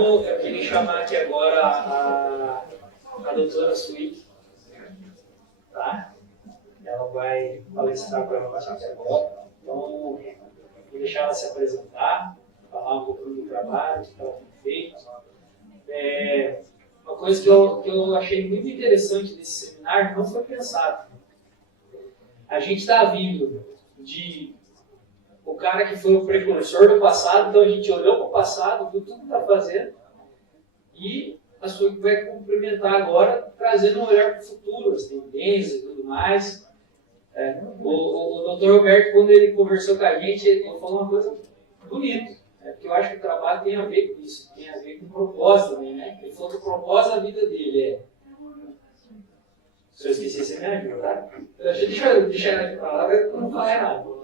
eu queria chamar aqui agora a doutora Suíque, tá? Ela vai palestrar para nós aqui agora. Então, vou deixar ela se apresentar, falar um pouquinho do trabalho que ela tem feito. Uma coisa que eu achei muito interessante desse seminário não foi pensado. A gente está vindo de o cara que foi o precursor do passado, então a gente olhou para o passado, viu tudo que está fazendo, e a sua vai complementar agora, trazendo um olhar para o futuro, as tendências e tudo mais. O Dr. Roberto, quando ele conversou com a gente, ele falou uma coisa bonita, porque eu acho que o trabalho tem a ver com isso, tem a ver com o propósito também, né? Ele falou que o propósito da vida dele se eu esqueci, você me ajuda, tá? Deixa eu deixar aqui para lá, eu não falei nada.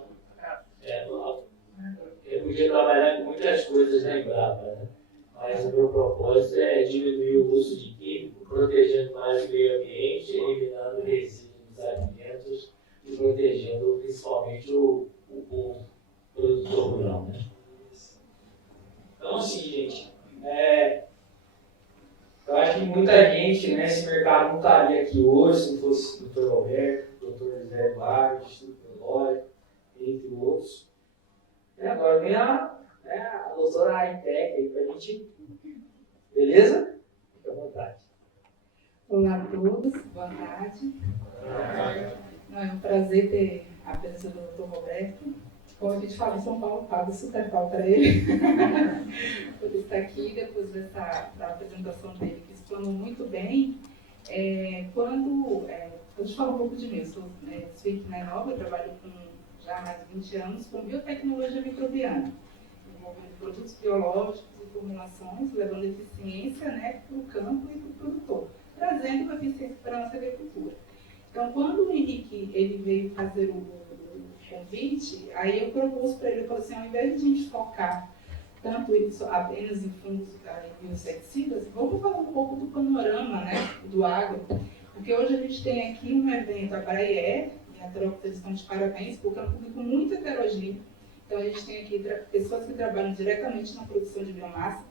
Eu podia trabalhar com muitas coisas na Embrapa, né? Mas o meu propósito é diminuir o uso de químico, protegendo mais o meio ambiente, eliminando resíduos dos alimentos e protegendo principalmente o produtor rural, né? Então, assim, gente, eu acho que muita gente nesse mercado não estaria aqui hoje se não fosse o Dr. Roberto, o Dr. José Eduardo, o Instituto Lógico, entre outros. E agora vem a doutora Hightech aí para a gente. Beleza? Fique à vontade. Olá a todos, boa tarde. É um prazer ter a presença do Dr. Roberto. Como a gente fala em São Paulo, pago super pau para ele. Por estar aqui, depois da apresentação dele, que explanou muito bem. Deixa eu falar um pouco de mim. Eu sou Suíque nova, eu trabalho já há mais de 20 anos com biotecnologia microbiana, envolvendo produtos biológicos e formulações, levando eficiência para o campo e para o produtor, trazendo eficiência para a nossa agricultura. Então, quando o Henrique ele veio fazer o convite, aí eu propus para ele, eu falei assim, ao invés de a gente focar tanto isso apenas em fungos e inseticidas, vamos falar um pouco do panorama, né, do agro, porque hoje a gente tem aqui um evento, a Braer, e a Troca, eles estão de parabéns, porque é um público muito heterogêneo. Então a gente tem aqui pessoas que trabalham diretamente na produção de biomassa,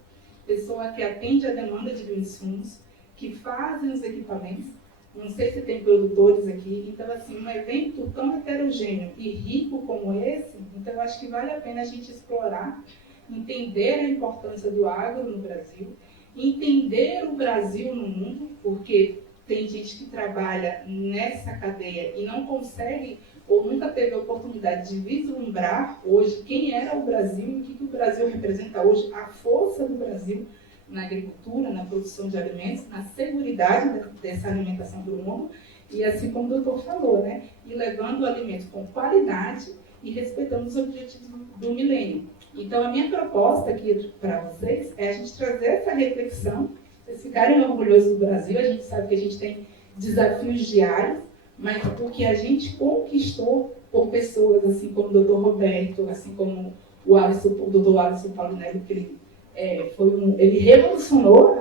pessoa que atende a demanda de bioinsumos, que fazem os equipamentos. Não sei se tem produtores aqui, então assim, um evento tão heterogêneo e rico como esse, então eu acho que vale a pena a gente explorar, entender a importância do agro no Brasil, entender o Brasil no mundo, porque tem gente que trabalha nessa cadeia e não consegue ou nunca teve a oportunidade de vislumbrar hoje quem era o Brasil e o que o Brasil representa hoje, a força do Brasil na agricultura, na produção de alimentos, na seguridade dessa alimentação do mundo, e assim como o doutor falou, né, e levando o alimento com qualidade e respeitando os objetivos do milênio. Então, a minha proposta aqui para vocês é a gente trazer essa reflexão, vocês ficarem orgulhosos do Brasil, a gente sabe que a gente tem desafios diários, mas o que a gente conquistou por pessoas, assim como o doutor Roberto, assim como o doutor Alisson Paulinelli, que ele revolucionou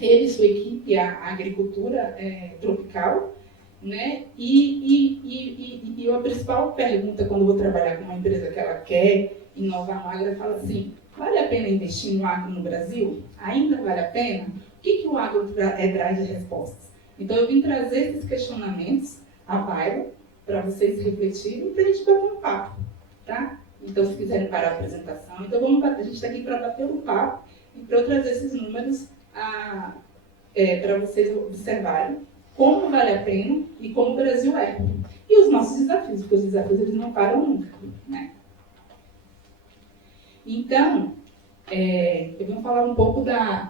ele e sua equipe a agricultura tropical, né? E a principal pergunta quando eu vou trabalhar com uma empresa que ela quer inovar no agro, ela fala assim, vale a pena investir no agro no Brasil? Ainda vale a pena? O que o agro traz de respostas? Então eu vim trazer esses questionamentos à baila para vocês refletirem e para a gente bater um papo, tá? Então, se quiserem parar a apresentação, então a gente está aqui para bater um papo e para eu trazer esses números para vocês observarem como vale a pena e como o Brasil é. E os nossos desafios, porque os desafios eles não param nunca, né? Então, eu vou falar um pouco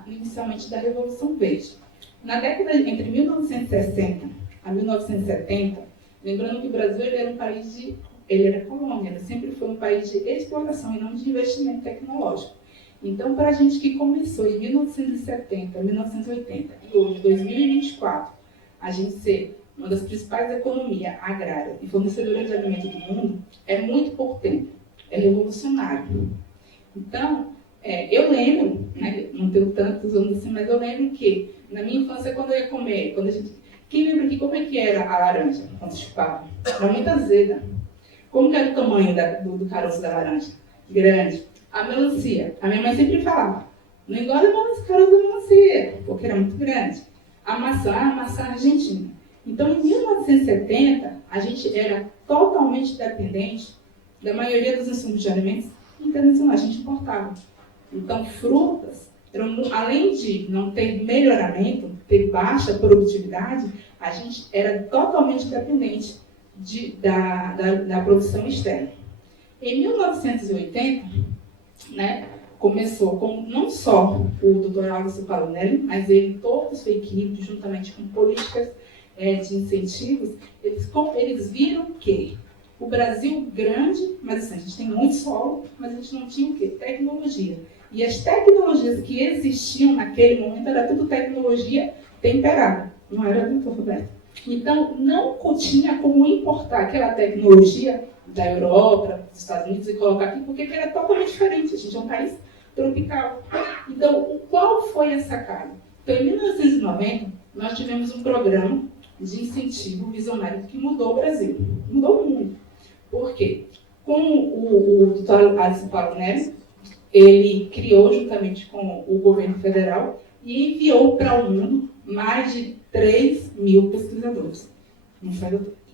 inicialmente da Revolução Verde. Na década entre 1960 a 1970, lembrando que o Brasil ele era um país ele era colônia, ele sempre foi um país de exploração e não de investimento tecnológico. Então, para a gente que começou em 1970, 1980 e hoje, 2024, a gente ser uma das principais economias agrárias e fornecedora de alimento do mundo, é muito pouco tempo, é revolucionário. Então, eu lembro, né, não tenho tantos anos assim, mas eu lembro que na minha infância, quando eu ia comer, quem lembra aqui como é que era a laranja quando chupava? Era muito azeda. Como que era o tamanho do caroço da laranja? Grande. A melancia. A minha mãe sempre falava, Não engole mais os caras da melancia, porque era muito grande. A maçã argentina. Então, em 1970, a gente era totalmente dependente da maioria dos insumos de alimentos internacionais, a gente importava. Então, frutas, além de não ter melhoramento, ter baixa produtividade, a gente era totalmente dependente da produção externa. Em 1980, né, começou com não só o Dr. Augusto Palugnelli, mas ele, toda a sua equipe, juntamente com políticas de incentivos, eles viram que o Brasil grande, mas assim, a gente tem muito solo, mas a gente não tinha o quê? Tecnologia. E as tecnologias que existiam naquele momento era tudo tecnologia temperada, não era do Roberto. Então, não tinha como importar aquela tecnologia da Europa, dos Estados Unidos e colocar aqui, porque era totalmente diferente. A gente é um país tropical. Então, qual foi a sacada? Então, em 1990, nós tivemos um programa de incentivo visionário que mudou o Brasil, mudou o mundo. Por quê? Com o Dr. Augusto Palugnelli, ele criou, juntamente com o governo federal, e enviou para o mundo mais de 3 mil pesquisadores.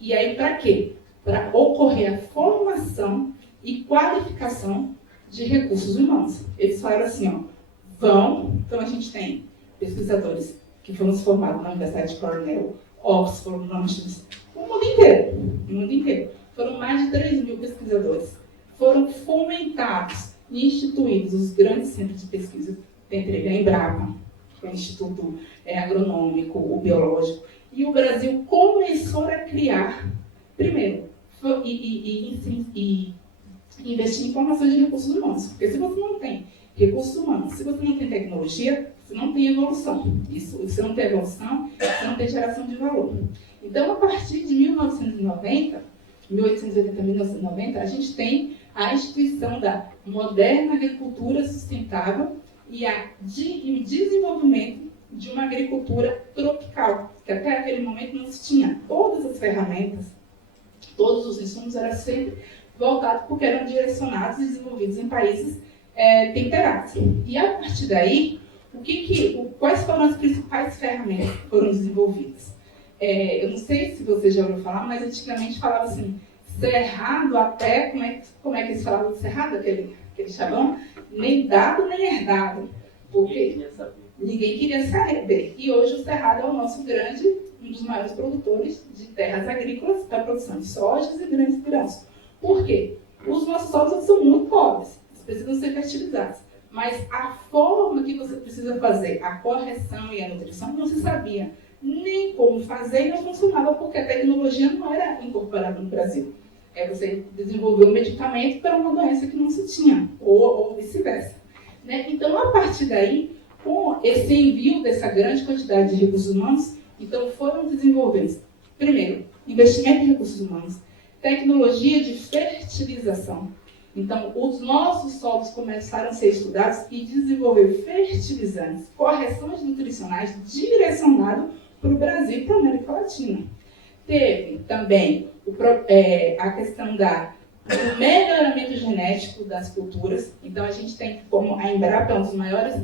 E aí, para quê? Para ocorrer a formação e qualificação de recursos humanos. Eles falaram assim, então a gente tem pesquisadores que foram formados na Universidade de Cornell, Oxford, Manchester, o mundo inteiro. Foram mais de 3 mil pesquisadores. Foram fomentados e instituídos os grandes centros de pesquisa, dentre eles a Embrapa, o Instituto Agronômico, o Biológico. E o Brasil começou a criar, primeiro, e investir em formação de recursos humanos. Porque se você não tem recursos humanos, se você não tem tecnologia, você não tem evolução. Se não tem evolução, você não tem geração de valor. Então, a partir de 1880, 1990, a gente tem a instituição da moderna agricultura sustentável e o desenvolvimento de uma agricultura tropical, que até aquele momento não se tinha. Todas as ferramentas, todos os insumos eram sempre voltados porque eram direcionados e desenvolvidos em países temperados. E a partir daí, quais foram as principais ferramentas que foram desenvolvidas? Eu não sei se você já ouviu falar, mas antigamente falava assim, cerrado até, como é que eles falavam de cerrado, aquele chavão? Nem dado, nem herdado. Porque ninguém queria saber. E hoje o cerrado é o nosso um dos maiores produtores de terras agrícolas para a produção de sojas e grandes grãos. Por quê? Os nossos solos são muito pobres, eles precisam ser fertilizados. Mas a forma que você precisa fazer a correção e a nutrição não se sabia nem como fazer e não funcionava porque a tecnologia não era incorporada no Brasil. Você desenvolveu um medicamento para uma doença que não se tinha, ou vice-versa. Né? Então, a partir daí, com esse envio dessa grande quantidade de recursos humanos, então foram desenvolvidos, primeiro, investimento em recursos humanos, tecnologia de fertilização. Então, os nossos solos começaram a ser estudados e desenvolver fertilizantes, correções nutricionais direcionadas para o Brasil e para a América Latina. Teve também a questão do melhoramento genético das culturas. Então, a gente tem como a Embrapa é um dos maiores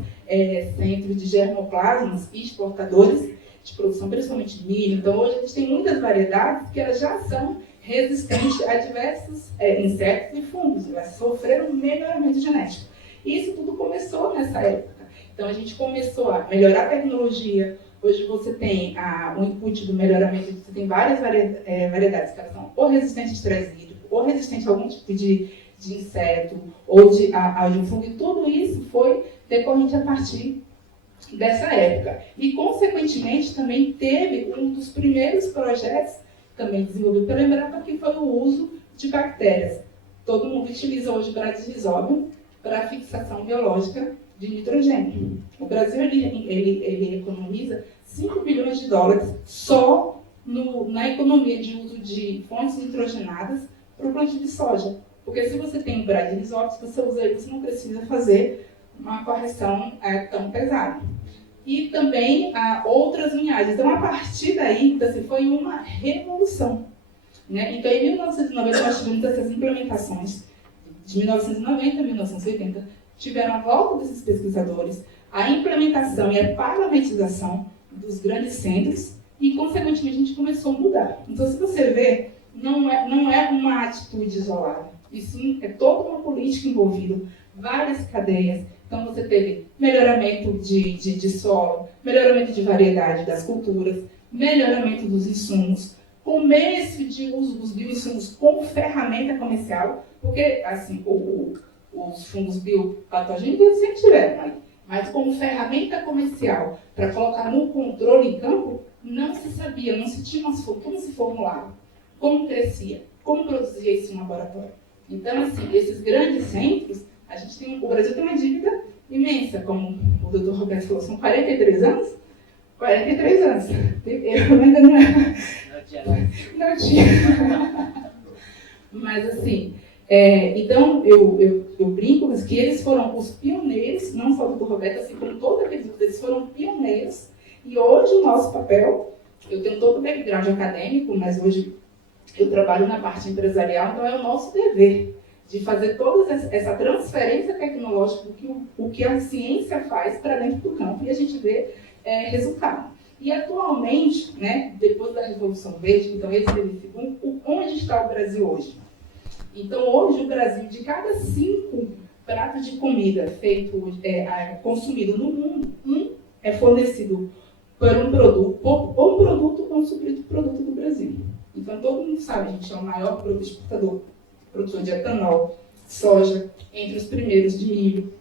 centros de germoplasmas e exportadores de produção, principalmente de milho. Então, hoje a gente tem muitas variedades que elas já são resistentes a diversos insetos e fungos. Elas sofreram um melhoramento genético. E isso tudo começou nessa época. Então, a gente começou a melhorar a tecnologia. Hoje você tem o input do melhoramento, você tem várias variedades que elas são ou resistentes a estresse hídrico, ou resistentes a algum tipo de inseto, ou de um fungo. E tudo isso foi decorrente a partir dessa época. E, consequentemente, também teve um dos primeiros projetos, também desenvolvido pela Embrapa, que foi o uso de bactérias. Todo mundo utiliza hoje bradisóbio para fixação biológica de nitrogênio. O Brasil ele economiza 5 bilhões de dólares só na economia de uso de fontes nitrogenadas para o plantio de soja. Porque se você tem o bradisóbio, se você usa ele, você não precisa fazer uma correção tão pesada. E também outras linhagens. Então, a partir daí, assim, foi uma revolução. Né? Então, em 1990, nós tivemos essas implementações. De 1990 a 1980, tiveram a volta desses pesquisadores, a implementação e a parlamentização dos grandes centros e, consequentemente, a gente começou a mudar. Então, se você vê, não é uma atitude isolada, e sim é toda uma política envolvida, várias cadeias. Então, você teve melhoramento de solo, melhoramento de variedade das culturas, melhoramento dos insumos, começo de uso dos bioinsumos como ferramenta comercial, porque, assim, os fungos biopatogênicos sempre tiveram aí, mas como ferramenta comercial, para colocar no controle em campo, não se sabia, não se tinha como se formulava, como crescia, como produzia isso em laboratório. Então, assim, esses grandes centros, o Brasil tem uma dívida imensa, como o doutor Roberto falou, são 43 anos? 43 anos. Eu ainda não era. Não tinha. Mas, assim, então, eu brinco que eles foram os pioneiros, não só o doutor Roberto, assim como todos aqueles outros, eles foram pioneiros. E hoje o nosso papel, eu tenho todo o background acadêmico, mas hoje eu trabalho na parte empresarial, então é o nosso dever de fazer toda essa transferência tecnológica do que a ciência faz para dentro do campo e a gente vê resultado. E atualmente, né, depois da Revolução Verde, então esse segundo, onde está o Brasil hoje? Então hoje o Brasil, de cada 5 pratos de comida consumido no mundo, um é fornecido por um produto ou um suprido produto do Brasil. Então todo mundo sabe, a gente é o maior produtor de etanol, soja, entre os primeiros de milho,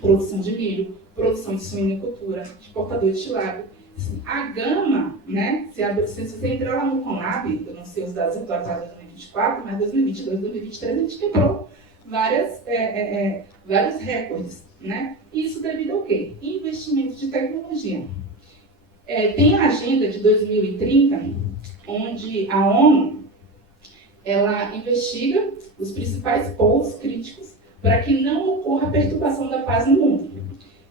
produção de suinocultura, exportador de tilápia. Assim, a gama, né, se você entrar lá no Conab, eu não sei os dados atualizados de 2024, mas 2022, 2023 a gente quebrou vários recordes, né? E isso devido ao quê? Investimento de tecnologia. Tem a agenda de 2030, onde a ONU ela investiga os principais polos críticos para que não ocorra perturbação da paz no mundo.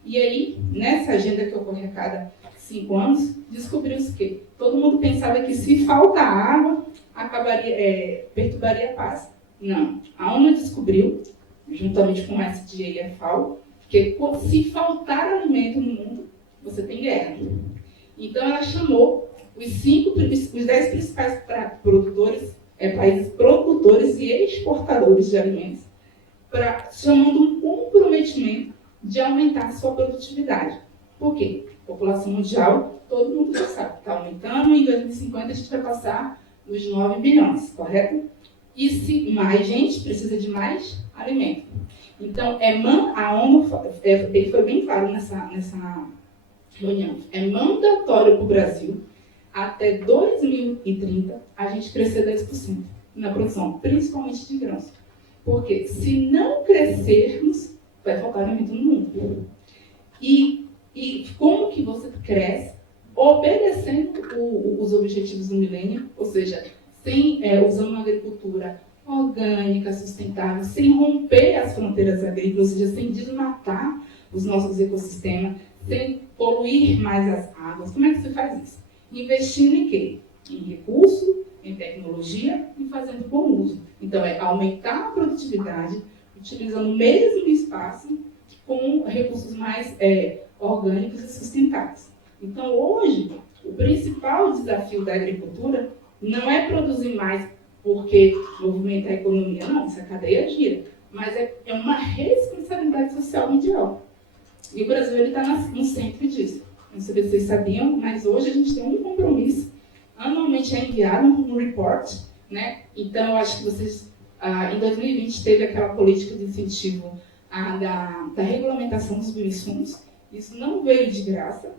E aí, nessa agenda que ocorre a cada 5 anos, descobriu-se que todo mundo pensava que se falta água, perturbaria a paz. Não. A ONU descobriu, juntamente com o SDA e a FAO, que se faltar alimento no mundo, você tem guerra. Então, ela chamou os 10 principais países produtores e exportadores de alimentos, chamando um comprometimento de aumentar a sua produtividade. Por quê? População mundial, todo mundo já sabe, está aumentando, e em 2050 a gente vai passar dos 9 bilhões, correto? E se mais gente precisa de mais alimento. Então, a ONU ele foi bem claro nessa reunião, é mandatório para o Brasil, até 2030, a gente crescer 10% na produção, principalmente de grãos. Porque se não crescermos, vai faltar alimento no mundo. E como que você cresce? Obedecendo os objetivos do milênio, ou seja, usando uma agricultura orgânica, sustentável, sem romper as fronteiras agrícolas, ou seja, sem desmatar os nossos ecossistemas, sem poluir mais as águas. Como é que você faz isso? Investindo em quê? Em recurso, em tecnologia e fazendo bom uso. Então, aumentar a produtividade, utilizando o mesmo espaço com recursos mais orgânicos e sustentáveis. Então, hoje, o principal desafio da agricultura não é produzir mais porque movimenta a economia, não, essa cadeia gira, mas é uma responsabilidade social mundial. E o Brasil está no centro disso. Não sei se vocês sabiam, mas hoje a gente tem um compromisso. Anualmente é enviado um report, né? Então, eu acho que vocês, em 2020, teve aquela política de incentivo da regulamentação dos bioinsumos. Isso não veio de graça.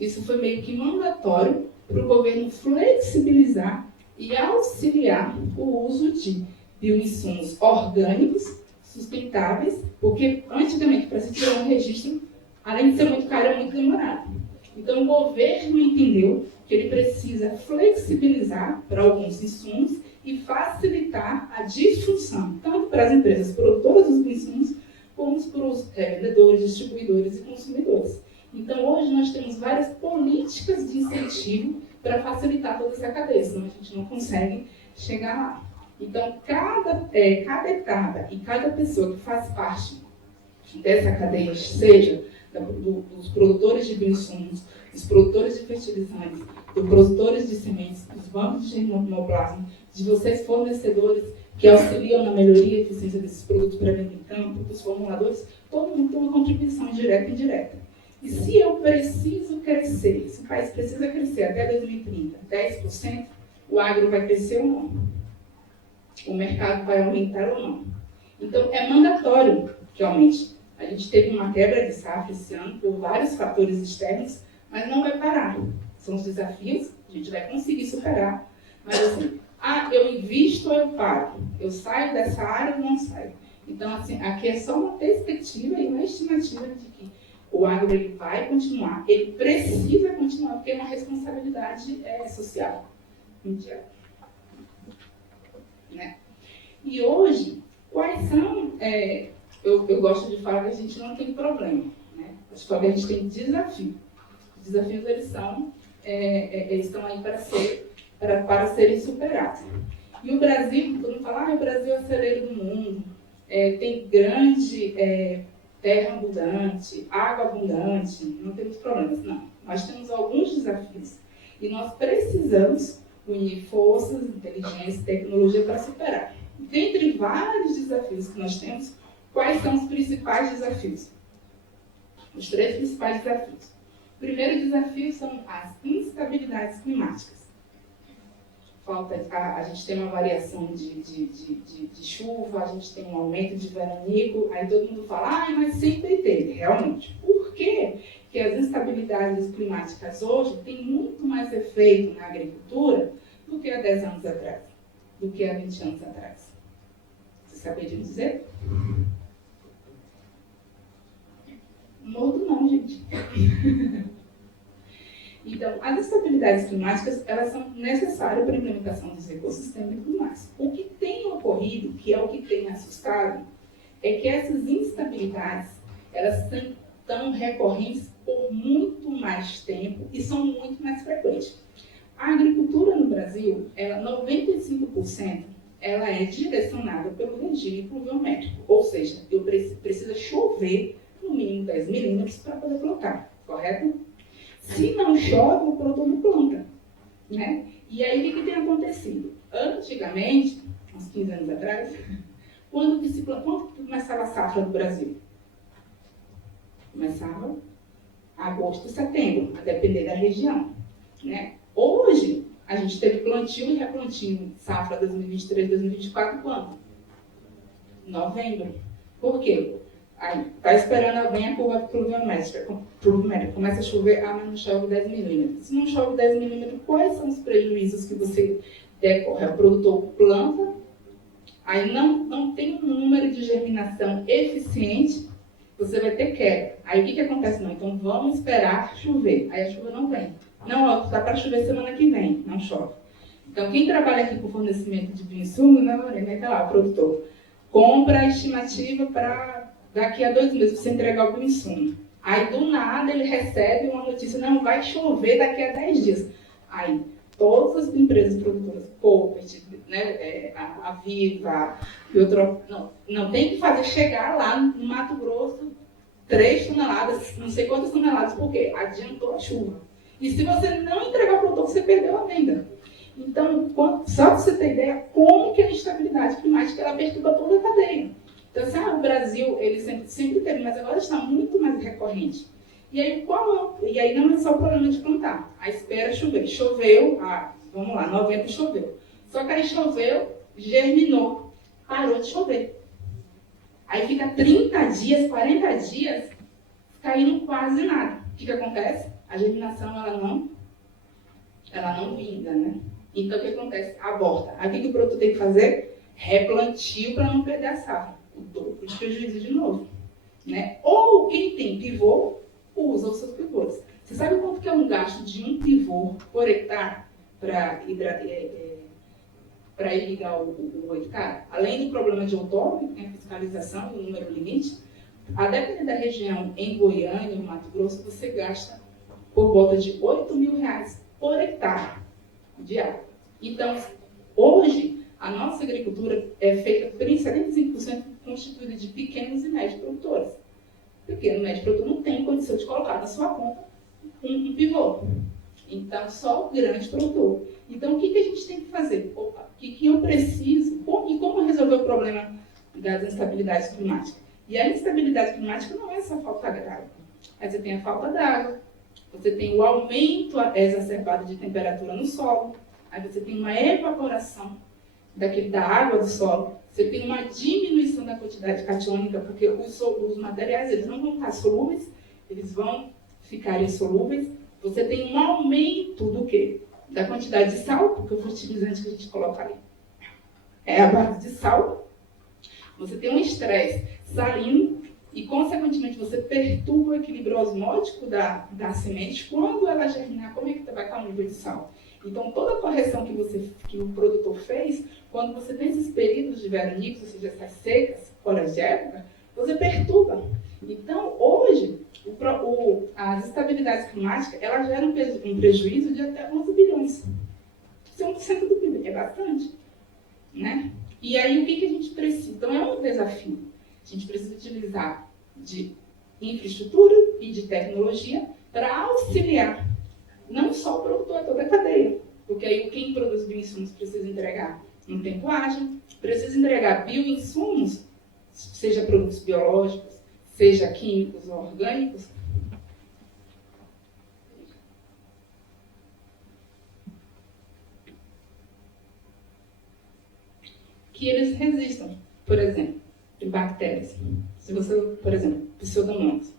Isso foi meio que mandatório para o governo flexibilizar e auxiliar o uso de bioinsumos orgânicos, sustentáveis, porque antigamente, para se tirar um registro, além de ser muito caro, é muito demorado. Então, o governo entendeu que ele precisa flexibilizar para alguns insumos e facilitar a distribuição, tanto para as empresas produtoras dos insumos, como para os vendedores, distribuidores e consumidores. Então, hoje nós temos várias políticas de incentivo para facilitar toda essa cadeia, senão a gente não consegue chegar lá. Então, cada etapa e cada pessoa que faz parte dessa cadeia, seja dos produtores de bioinsumos, dos produtores de fertilizantes, dos produtores de sementes, dos bancos de germoplasma, de vocês fornecedores que auxiliam na melhoria e eficiência desses produtos para venda em campo, dos formuladores, todo mundo tem uma contribuição direta e indireta. E se eu preciso crescer, se o país precisa crescer até 2030, 10%, o agro vai crescer ou não? O mercado vai aumentar ou não? Então, é mandatório que aumente. A gente teve uma quebra de safra esse ano por vários fatores externos, mas não vai parar. São os desafios, a gente vai conseguir superar. Mas assim, eu invisto ou eu paro? Eu saio dessa área ou não saio? Então, assim, aqui é só uma perspectiva e uma estimativa de que o agro ele vai continuar, ele precisa continuar, porque é uma responsabilidade social mundial. Né? E hoje, quais são... eu gosto de falar que a gente não tem problema. Né? Eu falo que a gente tem desafio. Os desafios, eles estão aí para serem superados. E o Brasil, todo mundo fala, o Brasil é o celeiro do mundo, tem grande terra abundante, água abundante, não temos problemas. Não, nós temos alguns desafios. E nós precisamos unir forças, inteligência e tecnologia para superar. Dentre vários desafios que nós temos, quais são os principais desafios? Os 3 principais desafios. O primeiro desafio são as instabilidades climáticas. A gente tem uma variação de chuva, a gente tem um aumento de veranico, aí todo mundo fala, mas sempre teve, realmente. Por quê? Porque as instabilidades climáticas hoje têm muito mais efeito na agricultura do que há 10 anos atrás, do que há 20 anos atrás. Você sabia dizer? Mordo não, gente. Então, as estabilidades climáticas, elas são necessárias para a implementação dos ecossistemas e tudo mais. O que tem ocorrido, que é o que tem assustado, é que essas instabilidades, elas são recorrentes por muito mais tempo e são muito mais frequentes. A agricultura no Brasil, 95%, ela é direcionada pelo regime pluviométrico, ou seja, precisa chover no mínimo 10 milímetros para poder plantar, correto? Se não chove, o produtor não planta. Né? E aí, o que tem acontecido? Antigamente, uns 15 anos atrás, quando começava a safra no Brasil? Começava agosto, setembro, a depender da região. Né? Hoje, a gente teve plantio e replantio, safra 2023, 2024, quando? Novembro. Por quê? Está esperando bem a curva pluviométrica. Começa a chover, mas não chove 10 milímetros. Se não chove 10 milímetros, quais são os prejuízos que você decorre? O produtor planta, aí não tem um número de germinação eficiente, você vai ter quebra. Aí o que acontece? Não, então vamos esperar chover. Aí a chuva não vem. Não, dá para chover semana que vem, não chove. Então, quem trabalha aqui com fornecimento de bioinsumo, né, Lorena? Tá lá, o produtor. Compra a estimativa para daqui a 2 meses você entregar o bioinsumo. Aí, do nada, ele recebe uma notícia, não, vai chover daqui a 10 dias. Aí, todas as empresas produtoras, Coopert, né, a Viva e outra... Não, tem que fazer chegar lá no Mato Grosso 3 toneladas, não sei quantas toneladas, porque adiantou a chuva. E se você não entregar o produto, você perdeu a venda. Então, só para você ter ideia, como que a instabilidade climática ela perturba toda a cadeia. Então, assim, o Brasil, ele sempre teve, mas agora está muito mais recorrente. E aí não é só o problema de plantar. A espera chover. Choveu, vamos lá, novembro choveu. Só que aí choveu, germinou, parou de chover. Aí fica 30 dias, 40 dias, caindo quase nada. O que acontece? A germinação, ela não vinga, né? Então, o que acontece? Aborta. Aí, o que o produtor tem que fazer? Replantio para não perder a safra. O dobro de prejuízo de novo. Né? Ou quem tem pivô, usa os seus pivôs. Você sabe quanto que é um gasto de um pivô por hectare para irrigar o hectare? Além do problema de outorga, que tem a fiscalização e o número limite, a depender da região, em Goiânia e no Mato Grosso, você gasta por volta de R$8.000 por hectare de água. Então, hoje, a nossa agricultura é feita por 75% constituída de pequenos e médios produtores. Porque no médio produtor não tem condição de colocar na sua conta um pivô. Então, só o grande produtor. Então, o que a gente tem que fazer? Opa, o que eu preciso? E como resolver o problema das instabilidades climáticas? E a instabilidade climática não é só falta d'água. Aí você tem a falta d'água, você tem o aumento exacerbado de temperatura no solo, aí você tem uma evaporação da água do solo, você tem uma diminuição da quantidade catiônica, porque os materiais eles não vão estar solúveis, eles vão ficar insolúveis. Você tem um aumento do quê? Da quantidade de sal, porque o fertilizante que a gente coloca ali é a base de sal. Você tem um estresse salino e, consequentemente, você perturba o equilíbrio osmótico da semente. Quando ela germinar, como é que vai estar o nível de sal? Então, toda a correção que o produtor fez, quando você tem esses períodos de veranicos, ou seja, essas secas, fora de época, você perturba. Então, hoje, as instabilidades climáticas, elas geram um prejuízo de até 11 bilhões. Isso é 1% do PIB, é bastante. Né? E aí, o que a gente precisa? Então, é um desafio. A gente precisa utilizar de infraestrutura e de tecnologia para auxiliar não só o produtor, toda a cadeia. Porque aí quem produz bioinsumos precisa entregar um tempo ágil, precisa entregar bioinsumos, seja produtos biológicos, seja químicos ou orgânicos, que eles resistam, por exemplo, de bactérias. Se você, por exemplo, Pseudomonas,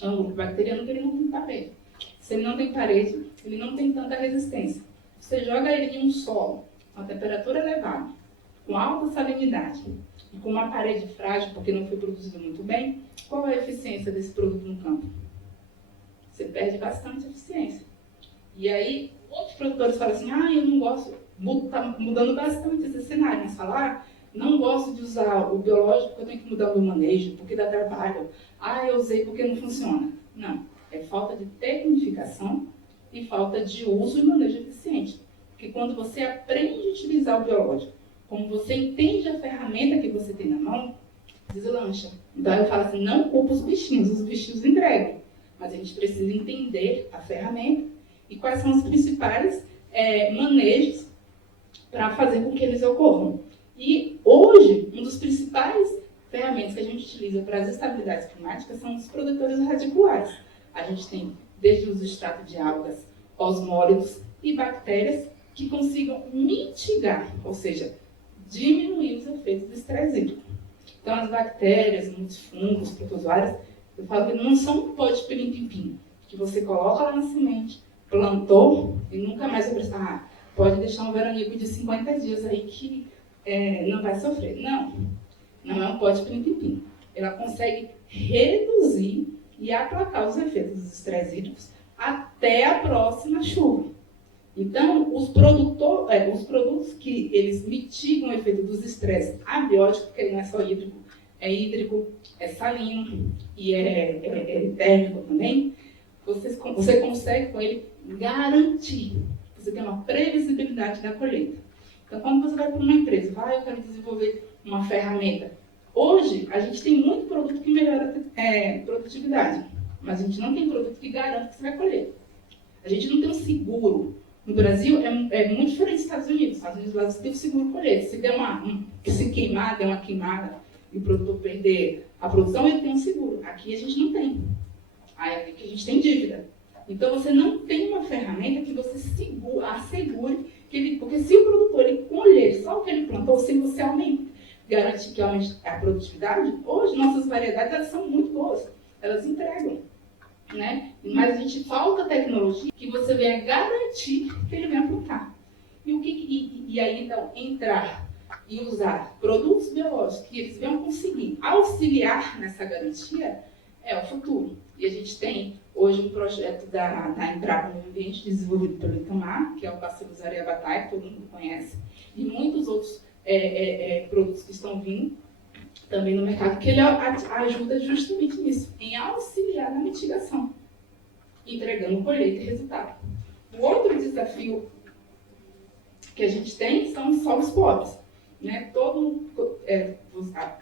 é um grupo bacteriano que ele não tem parede. Se ele não tem parede, ele não tem tanta resistência. Você joga ele em um solo, com a temperatura elevada, com alta salinidade e com uma parede frágil, porque não foi produzido muito bem, qual é a eficiência desse produto no campo? Você perde bastante eficiência. E aí, outros produtores falam assim, eu não gosto, está mudando bastante esse cenário, mas falar, não gosto de usar o biológico porque eu tenho que mudar o meu manejo, porque dá trabalho. Eu usei porque não funciona. Não, é falta de tecnificação e falta de uso e manejo eficiente. Porque quando você aprende a utilizar o biológico, como você entende a ferramenta que você tem na mão, deslancha. Então eu falo assim, não culpa os bichinhos entregam. Mas a gente precisa entender a ferramenta e quais são os principais manejos para fazer com que eles ocorram. E hoje, um dos principais ferramentas que a gente utiliza para as estabilidades climáticas são os produtores radiculares. A gente tem desde os extratos de algas, osmólidos e bactérias que consigam mitigar, ou seja, diminuir os efeitos do estresse hídrico. Então, as bactérias, muitos fungos, protozoários, eu falo que não são um pó de pirim-pim-pim, que você coloca lá na semente, plantou e nunca mais vai prestar. Pode deixar um veranico de 50 dias aí que não vai sofrer. Não é um pó de pirim-pim-pim. Ela consegue reduzir e aplacar os efeitos dos estresses hídricos até a próxima chuva. Então, os produtos que eles mitigam o efeito dos estresses abióticos, porque ele não é só hídrico, é salino e é térmico também, você consegue com ele garantir, você tem uma previsibilidade da colheita. Então, quando você vai para uma empresa, eu quero desenvolver uma ferramenta. Hoje, a gente tem muito produto que melhora a produtividade, mas a gente não tem produto que garante que você vai colher. A gente não tem um seguro. No Brasil, é muito diferente dos Estados Unidos. Nos Estados Unidos, lá você tem o seguro colheita. Se queimar, der uma queimada e o produtor perder a produção, ele tem um seguro. Aqui a gente não tem. Aqui a gente tem dívida. Então, você não tem uma ferramenta que você assegure que ele... Porque se o produtor ele colher só o que ele plantou, se você garantir que aumente a produtividade, hoje nossas variedades elas são muito boas. Elas entregam. Né? Mas a gente falta tecnologia que você venha garantir que ele venha plantar. E aí, então, entrar e usar produtos biológicos que eles venham conseguir auxiliar nessa garantia é o futuro. E a gente tem hoje um projeto da Embrapa Meio Ambiente desenvolvido pelo Itamar, que é o Bacillus aryabhatae, que todo mundo conhece, e muitos outros produtos que estão vindo também no mercado, que ele ajuda justamente nisso, em auxiliar na mitigação, entregando colheita e resultado. O outro desafio que a gente tem são os solos pobres. né?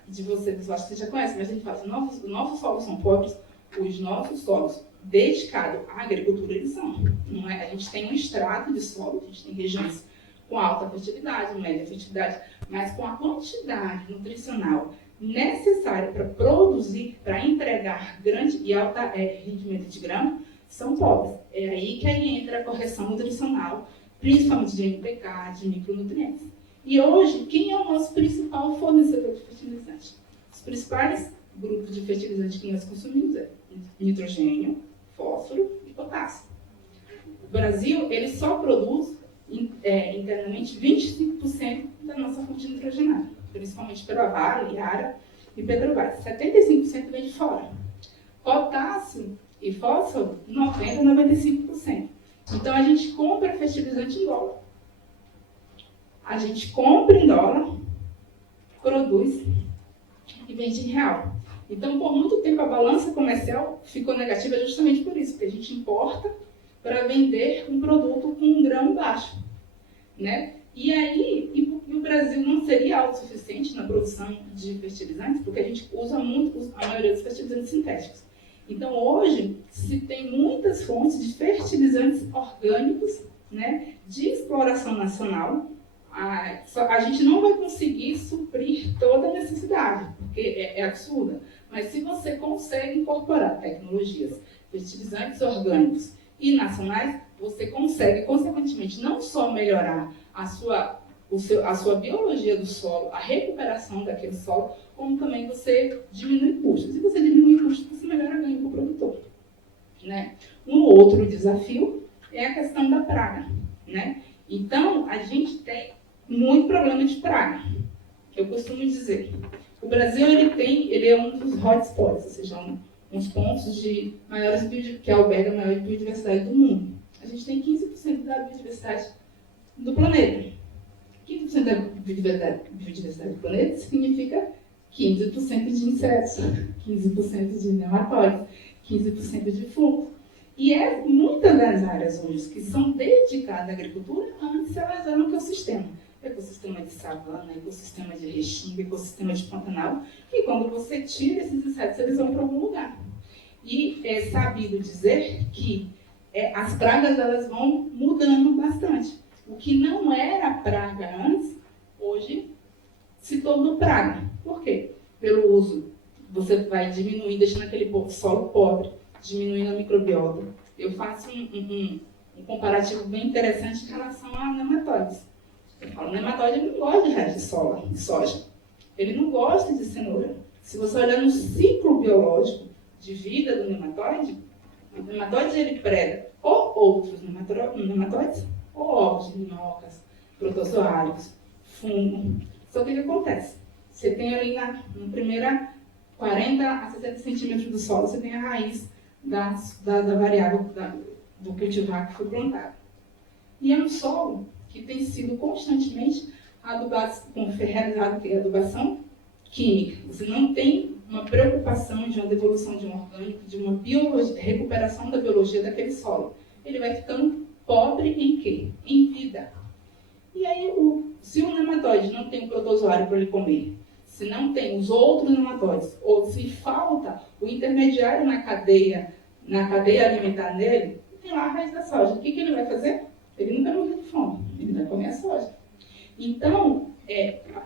De vocês, acho que você já conhece, mas a gente fala assim, os nossos solos são pobres, os nossos solos dedicados à agricultura, eles são. Não é? A gente tem um extrato de solo, a gente tem regiões com alta fertilidade, média fertilidade, mas com a quantidade nutricional necessária para produzir, para entregar grande e alto rendimento de grão, são pobres. É aí que aí entra a correção nutricional, principalmente de NPK, de micronutrientes. E hoje, quem é o nosso principal fornecedor de fertilizante? Os principais grupos de fertilizante que nós consumimos é nitrogênio, fósforo e potássio. O Brasil, ele só produz internamente 25% da nossa fonte nitrogenada, principalmente pela Vale, Yara e Petrobras. 75% vem de fora. Potássio e fósforo, 90% a 95%. Então, a gente compra fertilizante em dólar. A gente compra em dólar, produz e vende em real. Então, por muito tempo, a balança comercial ficou negativa justamente por isso, porque a gente importa para vender um produto com um grão baixo, né? E aí, o Brasil não seria autossuficiente na produção de fertilizantes, porque a gente usa muito a maioria dos fertilizantes sintéticos. Então, hoje, se tem muitas fontes de fertilizantes orgânicos, né, de exploração nacional, a gente não vai conseguir suprir toda a necessidade, porque é absurda. Mas se você consegue incorporar tecnologias, fertilizantes orgânicos e nacionais, você consegue, consequentemente, não só melhorar a sua biologia do solo, a recuperação daquele solo, como também você diminui custos. Se você diminui custos, você melhora ganho para o produtor, né? Um outro desafio é a questão da praga, né? Então, a gente tem muito problema de praga. Eu costumo dizer, o Brasil ele é um dos hotspots, ou seja, uns pontos de que alberga a maior biodiversidade do mundo. A gente tem 15% da biodiversidade do planeta. 15% da biodiversidade do planeta significa 15% de insetos, 15% de nematóides, 15% de fungos. E muitas das áreas hoje que são dedicadas à agricultura, antes elas eram ecossistema de savana, ecossistema de restinga, ecossistema de pantanal, e quando você tira esses insetos, eles vão para algum lugar. E é sabido dizer que as pragas elas vão mudando bastante. O que não era praga antes, hoje se tornou praga. Por quê? Pelo uso. Você vai diminuir, deixando aquele solo pobre, diminuindo a microbiota. Eu faço um comparativo bem interessante em relação a nematóides. Eu falo, o nematóide ele não gosta de raiz de soja. Ele não gosta de cenoura. Se você olhar no ciclo biológico de vida do nematóide, o nematóide ele preda ou outros nematóides, ou ovos de minhocas, protozoários, fungo. Só que o que acontece? Você tem ali na primeira 40 a 60 centímetros do solo, você tem a raiz da variável do cultivar que foi plantado. E é um solo que tem sido constantemente adubado, realizado com adubação química. Você não tem uma preocupação de uma devolução de um orgânico, de uma recuperação da biologia daquele solo. Ele vai ficando pobre em quê? Em vida. E aí, se o nematóide não tem o protozoário para ele comer, se não tem os outros nematóides, ou se falta o intermediário na cadeia alimentar dele, tem lá a raiz da soja. O que ele vai fazer? Ele não vai morrer de fome, ele vai comer a soja. Então,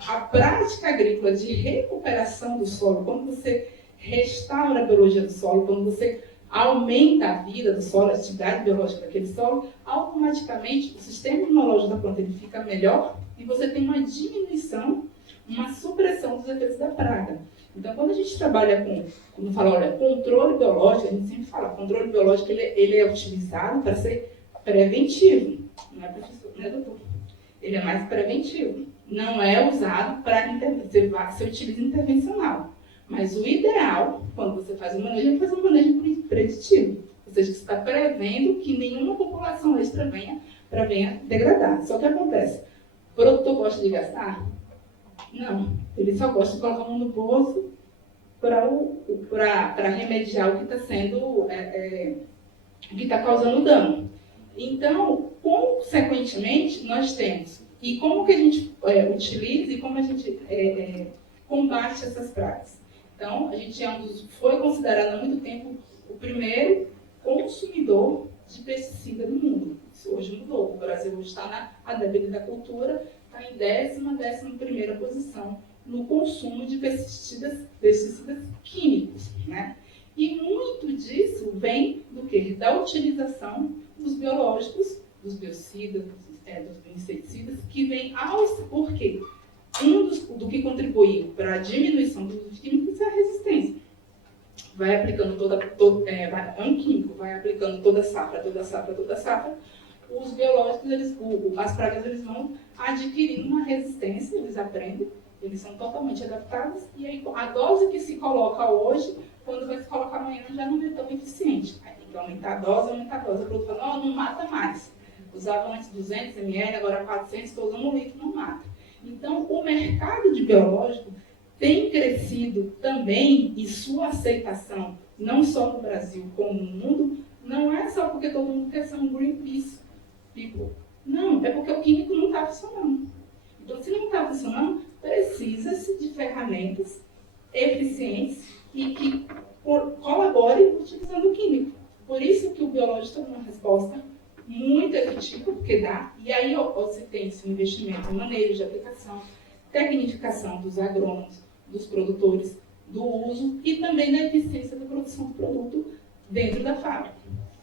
a prática agrícola de recuperação do solo, quando você restaura a biologia do solo, quando você aumenta a vida do solo, a atividade biológica daquele solo, automaticamente o sistema imunológico da planta ele fica melhor e você tem uma diminuição, uma supressão dos efeitos da praga. Então, quando a gente trabalha quando fala, olha, controle biológico, a gente sempre fala, controle biológico ele é utilizado para ser preventivo, não é professor, não é doutor. Ele é mais preventivo. Não é usado para você utiliza intervencional. Mas o ideal, quando você faz um manejo, é fazer um manejo preditivo. Ou seja, você está prevendo que nenhuma população extra venha degradar. Só que acontece, o produtor gosta de gastar? Não. Ele só gosta de colocar a mão no bolso para remediar o que está sendo, o que está causando dano. Então, consequentemente, nós temos E como que a gente utiliza e como a gente combate essas pragas. Então, a gente foi considerado há muito tempo o primeiro consumidor de pesticida no mundo. Isso hoje mudou. O Brasil hoje está a depender da cultura, está em 11ª posição no consumo de pesticidas químicos, né? E muito disso vem do quê? Da utilização dos biológicos, dos biocidas, dos inseticidas, que vem por quê? Do que contribuiu para a diminuição dos usos químicos é a resistência. Vai aplicando é um químico, vai aplicando toda safra, os biológicos, as pragas, eles vão adquirindo uma resistência, eles aprendem, eles são totalmente adaptados, e aí a dose que se coloca hoje, quando vai se colocar amanhã, já não é tão eficiente. Aí tem que aumentar a dose. O produto fala, não mata mais. Usava antes 200 ml, agora 400, estou usando 1 litro, não mata. Então, o mercado de biológico tem crescido também, e sua aceitação, não só no Brasil, como no mundo, não é só porque todo mundo quer ser um Greenpeace people. Não, é porque o químico não está funcionando. Então, se não está funcionando, precisa-se de ferramentas eficientes e que colaborem utilizando o químico. Por isso que o biológico tem uma resposta muito efetiva, porque dá, e aí você tem esse investimento em manejo de aplicação, tecnificação dos agrônomos, dos produtores, do uso e também na eficiência da produção do produto dentro da fábrica.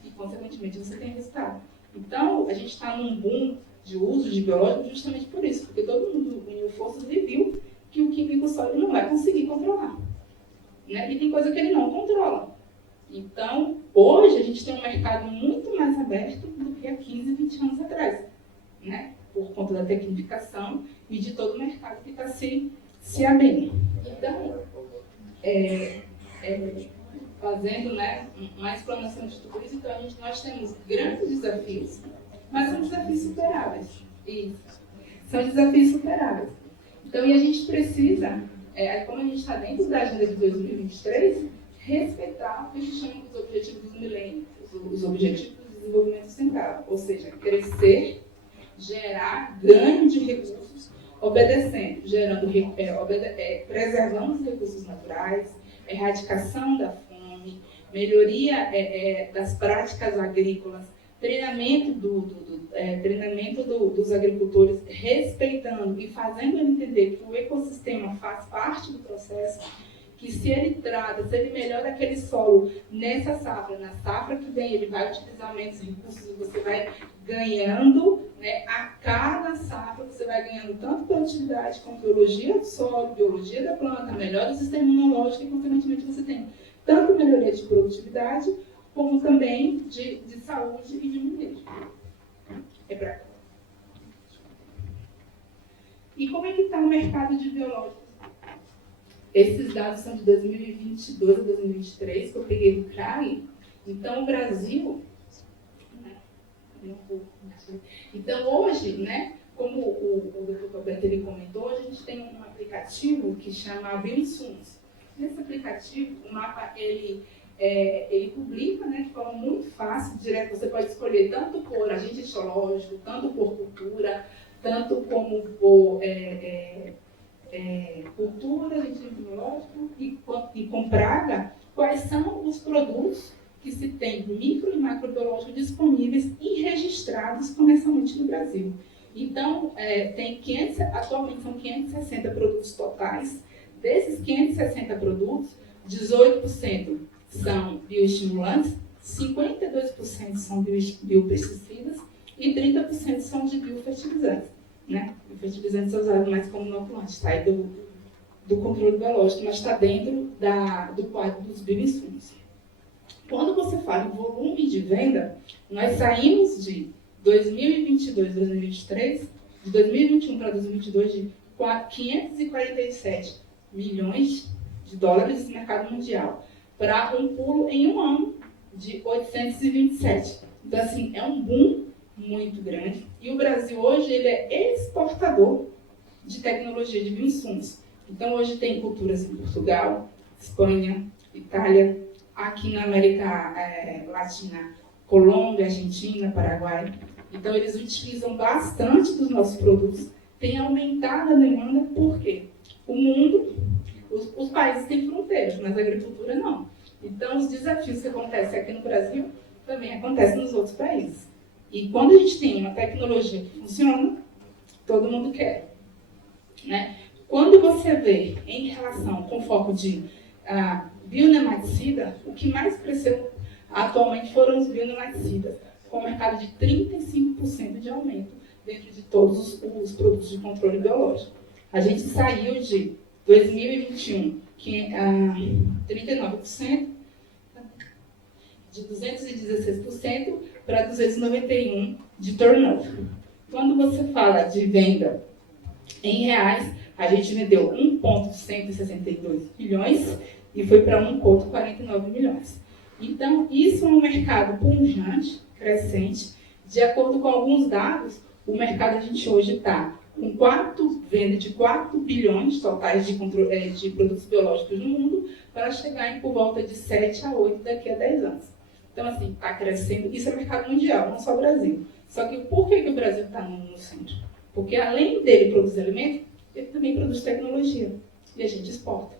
E, consequentemente, você tem resultado. Então, a gente está num boom de uso de biológicos justamente por isso, porque todo mundo uniu forças e viu que o químico só ele não vai conseguir controlar. Né? E tem coisa que ele não controla. Então, hoje a gente tem um mercado muito mais aberto do que há 15, 20 anos atrás, né? Por conta da tecnificação e de todo o mercado que está se abrindo. Então, fazendo, né, uma explanação de tudo isso, então nós temos grandes desafios, mas são desafios superáveis. Isso. São desafios superáveis. Então, e a gente precisa, como a gente está dentro da agenda de 2023, respeitar o que a gente chama dos objetivos do milênio, os objetivos do desenvolvimento sustentável, ou seja, crescer, gerar ganho de recursos, obedecendo, preservando os recursos naturais, erradicação da fome, melhoria das práticas agrícolas, treinamento dos agricultores, respeitando e fazendo ele entender que o ecossistema faz parte do processo, que se ele melhora aquele solo nessa safra, na safra que vem, ele vai utilizar menos recursos e você vai ganhando, né, a cada safra você vai ganhando tanto produtividade como biologia do solo, biologia da planta, melhora do sistema imunológico e, consequentemente, você tem tanto melhoria de produtividade como também de saúde e de manejo. E como é que está o mercado de biológicos? Esses dados são de 2022 a 2023, que eu peguei do CRAI. Então, o Brasil... Então, hoje, né, como o Dr. Roberto comentou, a gente tem um aplicativo que chama Bioinsumos. Nesse aplicativo, o mapa, ele publica, né, de forma muito fácil, direto. Você pode escolher tanto por agente etiológico, tanto por cultura, tanto como por cultura, agente biológico e com praga, quais são os produtos que se tem micro e macrobiológico disponíveis e registrados comercialmente no Brasil. Então, atualmente são 560 produtos totais. Desses 560 produtos, 18% são bioestimulantes, 52% são biopesticidas e 30% são de biofertilizantes. Né? O fertilizante é usado mais como inoculante, sai do controle biológico, mas está dentro do quadro dos bioinsumos. Quando você fala em volume de venda, nós saímos de 2022, 2023, de 2021 para 2022, de 547 milhões de dólares no mercado mundial, para um pulo em um ano de 827. Então, assim, é um boom muito grande. E o Brasil hoje ele é exportador de tecnologia de bioinsumos. Então hoje tem culturas em Portugal, Espanha, Itália, aqui na América Latina, Colômbia, Argentina, Paraguai. Então, eles utilizam bastante dos nossos produtos, tem aumentado a demanda, por quê? O mundo, os países têm fronteiras, mas a agricultura não. Então, os desafios que acontecem aqui no Brasil também acontecem nos outros países. E quando a gente tem uma tecnologia que funciona, todo mundo quer. Né? Quando você vê em relação com foco de bionematicida, o que mais cresceu atualmente foram os bionematicidas, com um mercado de 35% de aumento dentro de todos os produtos de controle biológico. A gente saiu de 2021, que 39%, de 216% para 291% de turnover. Quando você fala de venda em reais, a gente vendeu 1,162 bilhões e foi para 1,49 milhões. Então, isso é um mercado pujante, crescente. De acordo com alguns dados, o mercado a gente hoje está com venda de 4 bilhões totais de produtos biológicos no mundo, para chegar em por volta de 7 a 8 daqui a 10 anos. Então, assim, está crescendo. Isso é mercado mundial, não só o Brasil. Só que por que o Brasil está no centro? Porque além dele produzir alimento, ele também produz tecnologia. E a gente exporta.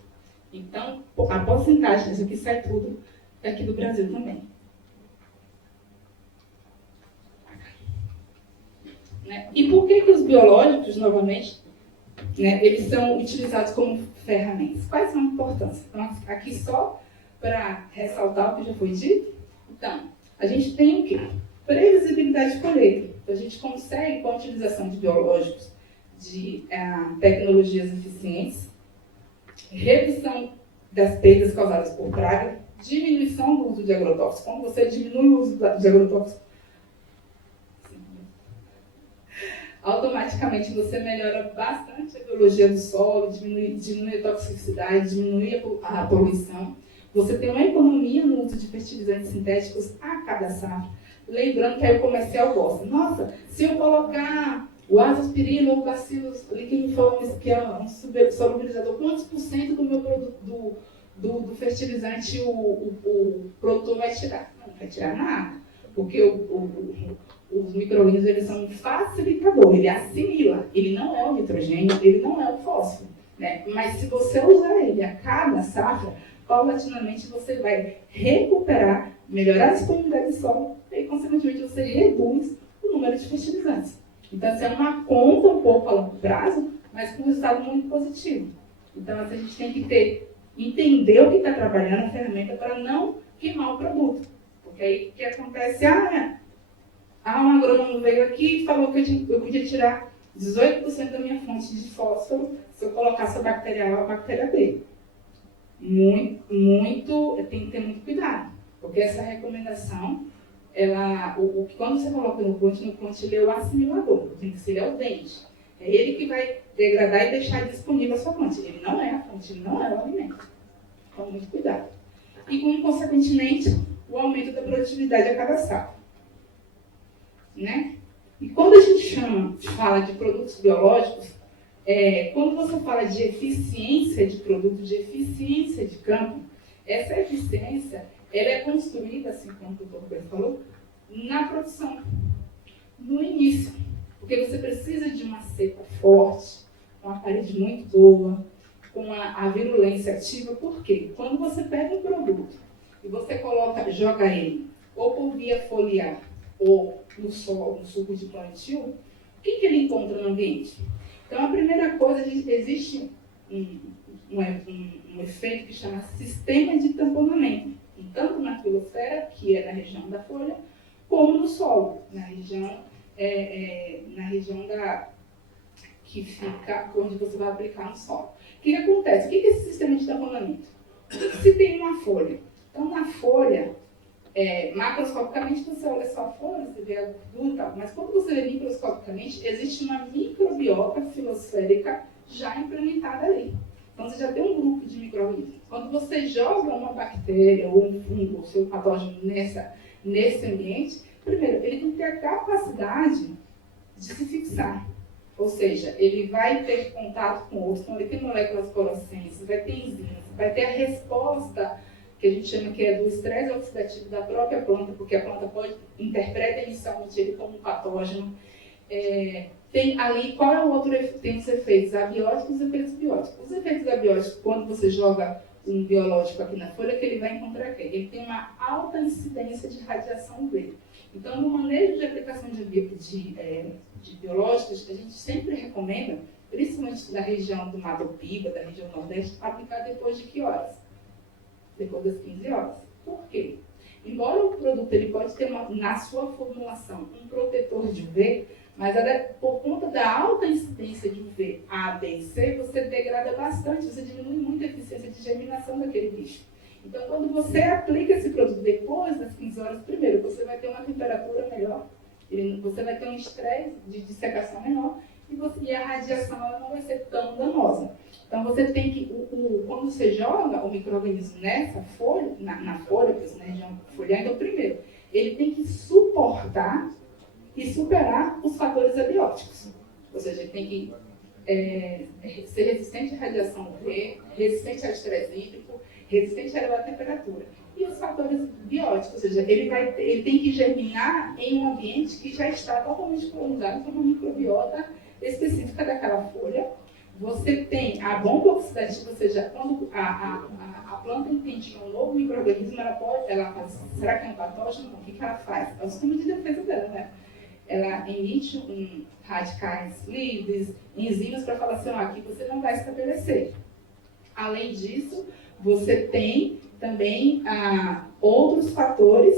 Então, a porcentagem disso aqui sai tudo daqui do Brasil também. Né? E por que os biológicos, novamente, né, eles são utilizados como ferramentas? Quais são a importância? Então, aqui só para ressaltar o que já foi dito. Então, a gente tem o quê? Previsibilidade de colheita. Então, a gente consegue, com a utilização de biológicos, de tecnologias eficientes, redução das perdas causadas por praga, diminuição do uso de agrotóxicos. Quando você diminui o uso de agrotóxicos, automaticamente você melhora bastante a biologia do solo, diminui a toxicidade, diminui a poluição. Você tem uma economia no uso de fertilizantes sintéticos a cada safra. Lembrando que aí o comercial gosta. Nossa, se eu colocar o azospirina ou o bacillus liquiniformes, que é um solubilizador, quantos por cento do meu produto, do fertilizante o produtor vai tirar? Não vai tirar nada, porque os micro-organismos, eles são um facilitador, ele assimila, ele não é o nitrogênio, ele não é o fósforo, né? Mas se você usar ele a cada safra, paulatinamente você vai recuperar, melhorar a disponibilidade de solo e, consequentemente, você reduz o número de fertilizantes. Então, essa é uma conta um pouco a longo prazo, mas com um resultado muito positivo. Então, a gente tem que entender o que está trabalhando a ferramenta para não queimar o produto. Porque aí o que acontece? Um agrônomo veio aqui e falou que eu podia tirar 18% da minha fonte de fósforo se eu colocasse a bactéria A ou a bactéria B. Tem que ter muito cuidado, porque essa recomendação, quando você coloca no plante ele é o assimilador, tem que ser ele é o dente. É ele que vai degradar e deixar disponível a sua fonte. Ele não é a fonte, ele não é o alimento. Então, muito cuidado. E, consequentemente, o aumento da produtividade a cada safra. Né? E quando a gente fala de produtos biológicos, quando você fala de eficiência de produto, de eficiência de campo, essa eficiência ela é construída, assim como o doutor Roberto falou, na produção, no início. Porque você precisa de uma cepa forte, com uma parede muito boa, com a virulência ativa. Por quê? Quando você pega um produto e você joga ele ou por via foliar ou no solo, no suco de plantio, o que ele encontra no ambiente? Então, a primeira coisa, existe um efeito que chama sistema de tamponamento, tanto na filosfera, que é na região da folha, como no solo, na região que fica onde você vai aplicar no solo. O que acontece? O que é esse sistema de tamponamento? Se tem uma folha, então na folha, macroscopicamente você olha só a folha, você vê a gordura e tal, mas quando você vê microscopicamente, existe uma microbiota filosférica já implementada ali. Então você já tem um grupo de micro-organismos. Quando você joga uma bactéria ou um fungo, ou seu patógeno nesse ambiente, primeiro, ele tem que ter a capacidade de se fixar. Ou seja, ele vai ter contato com outros, então ele tem moléculas fluorescentes, vai ter enzimas, vai ter a resposta, que a gente chama que é do estresse oxidativo da própria planta, porque a planta interpreta inicialmente ele como um patógeno. Tem ali, qual é o outro efeito? Tem os efeitos abióticos e os efeitos bióticos. Os efeitos abióticos, quando você joga um biológico aqui na folha, que ele vai encontrar aqui. Ele tem uma alta incidência de radiação UV. Então, no manejo de aplicação de biológicos, a gente sempre recomenda, principalmente da região do Mato Piba, da região Nordeste, aplicar depois de que horas? Depois das 15 horas. Por quê? Embora o produto ele pode ter na sua formulação um protetor de UV, mas por conta da alta incidência de UV A, B e C, você degrada bastante, você diminui muito a eficiência de germinação daquele bicho. Então, quando você aplica esse produto depois das 15 horas, primeiro, você vai ter uma temperatura melhor, você vai ter um estresse de dissecação menor e a radiação ela não vai ser tão danosa. Então, você tem que, quando você joga o micro-organismo nessa folha, na folha, que é na região foliar, então, primeiro, ele tem que suportar e superar os fatores abióticos. Ou seja, ele tem que ser resistente à radiação UV, resistente ao estresse hídrico, resistente à elevada temperatura. E os fatores bióticos, ou seja, ele tem que germinar em um ambiente que já está totalmente colonizado por uma microbiota específica daquela folha. Você tem a bomba oxidativa, ou seja, quando a planta entende um novo micro-organismo, ela faz, será que é um patógeno? O que ela faz? É o sistema de defesa dela, né? Ela emite radicais livres, enzimas para falar assim, aqui você não vai estabelecer. Além disso, você tem também outros fatores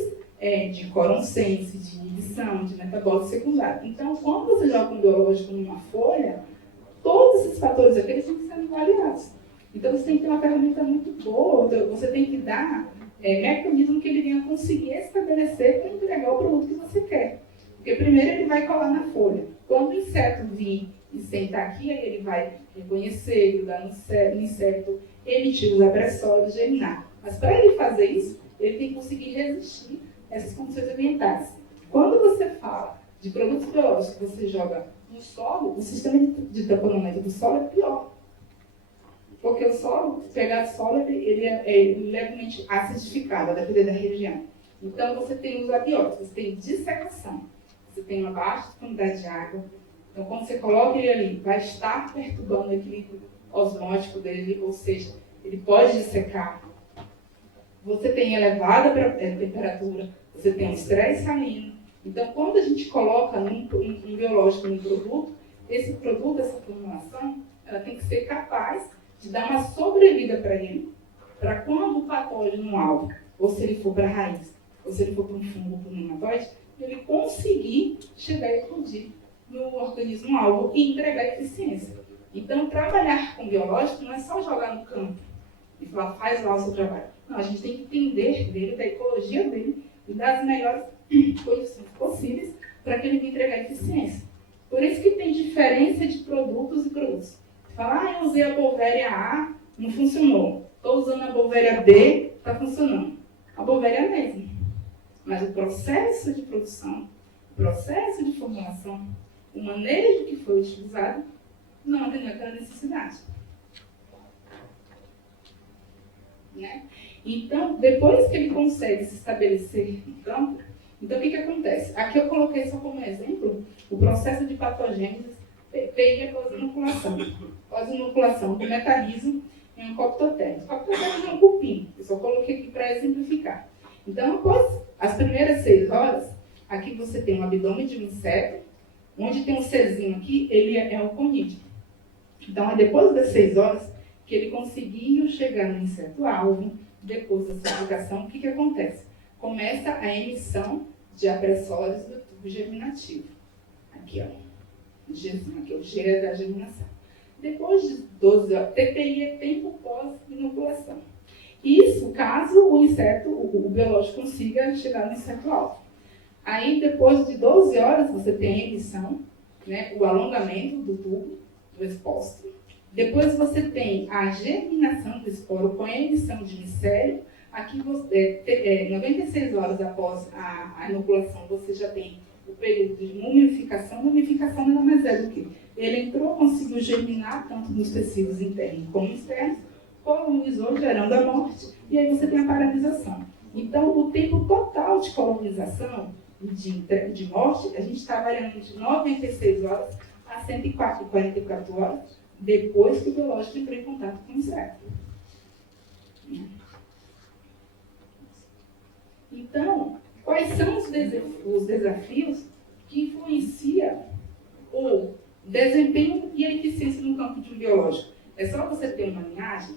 de quorum sense, de inibição, de metabólito secundário. Então, quando você joga um biológico numa folha, todos esses fatores aqui eles têm que ser avaliados. Então, você tem que ter uma ferramenta muito boa, você tem que dar mecanismo que ele venha conseguir estabelecer para entregar o produto que você quer. Porque primeiro ele vai colar na folha. Quando o inseto vir e sentar aqui, aí ele vai reconhecer, grudar no inseto, emitir os apressórios, germinar. Mas para ele fazer isso, ele tem que conseguir resistir a essas condições ambientais. Quando você fala de produtos biológicos que você joga no solo, o sistema de tamponamento do solo é pior. Porque o solo, pegar solo, ele é levemente acidificado, a depender da região. Então, você tem os abióticos, você tem dissecação, você tem uma baixa disponibilidade de água. Então, quando você coloca ele ali, vai estar perturbando o equilíbrio osmótico dele, ou seja, ele pode dissecar. Você tem elevada temperatura, você tem um estresse salino. Então, quando a gente coloca um biológico no produto, esse produto, essa formulação, ela tem que ser capaz de dar uma sobrevida para ele, para quando o patógeno alvo, ou se ele for para a raiz, ou se ele for para um fungo, para um nematóide, ele conseguir chegar e explodir no organismo alvo e entregar eficiência. Então, trabalhar com biológico não é só jogar no campo e falar, faz lá o seu trabalho. Não, a gente tem que entender dele, da ecologia dele e das melhores condições possíveis para que ele venha entregar eficiência. Por isso que tem diferença de produtos e produtos. Falar, eu usei a Bovéria A, não funcionou. Estou usando a Bovéria B, está funcionando. A Bovéria é a mesma. Mas o processo de produção, o processo de formulação, o manejo que foi utilizado, não atendeu aquela necessidade. Né? Então, depois que ele consegue se estabelecer no campo, então o que acontece? Aqui eu coloquei só como exemplo o processo de patogênese PI pós-inoculação. Pós-inoculação do metarismo em um coptotérmio. O coptotérmio é um cupim, eu só coloquei aqui para exemplificar. Então, após as primeiras 6 horas, aqui você tem um abdômen de um inseto, onde tem um Czinho aqui, ele é o conídeo. Então, é depois das 6 horas que ele conseguiu chegar no inseto-alvo, depois da sua aplicação, o que acontece? Começa a emissão de apressórios do tubo germinativo. Aqui, ó. Aqui, o G é da germinação. Depois de 12 horas, TPI é tempo pós-inoculação. Isso caso o inseto, o biológico, consiga chegar no inseto-alvo. Aí, depois de 12 horas, você tem a emissão, né, o alongamento do tubo, do exposto. Depois você tem a germinação do esporo com a emissão de micélio. Aqui, 96 horas após a inoculação, você já tem o período de mumificação. Mumificação nada mais é do que ele entrou, conseguiu germinar tanto nos tecidos internos como externos, colonizou, gerando a morte, e aí você tem a paralisação. Então, o tempo total de colonização, de morte, a gente está variando de 96 horas a 144 horas, depois que o biológico entrou em contato com o inseto. Então, quais são os desafios que influenciam o desempenho e a eficiência no campo de um biológico? É só você ter uma linhagem?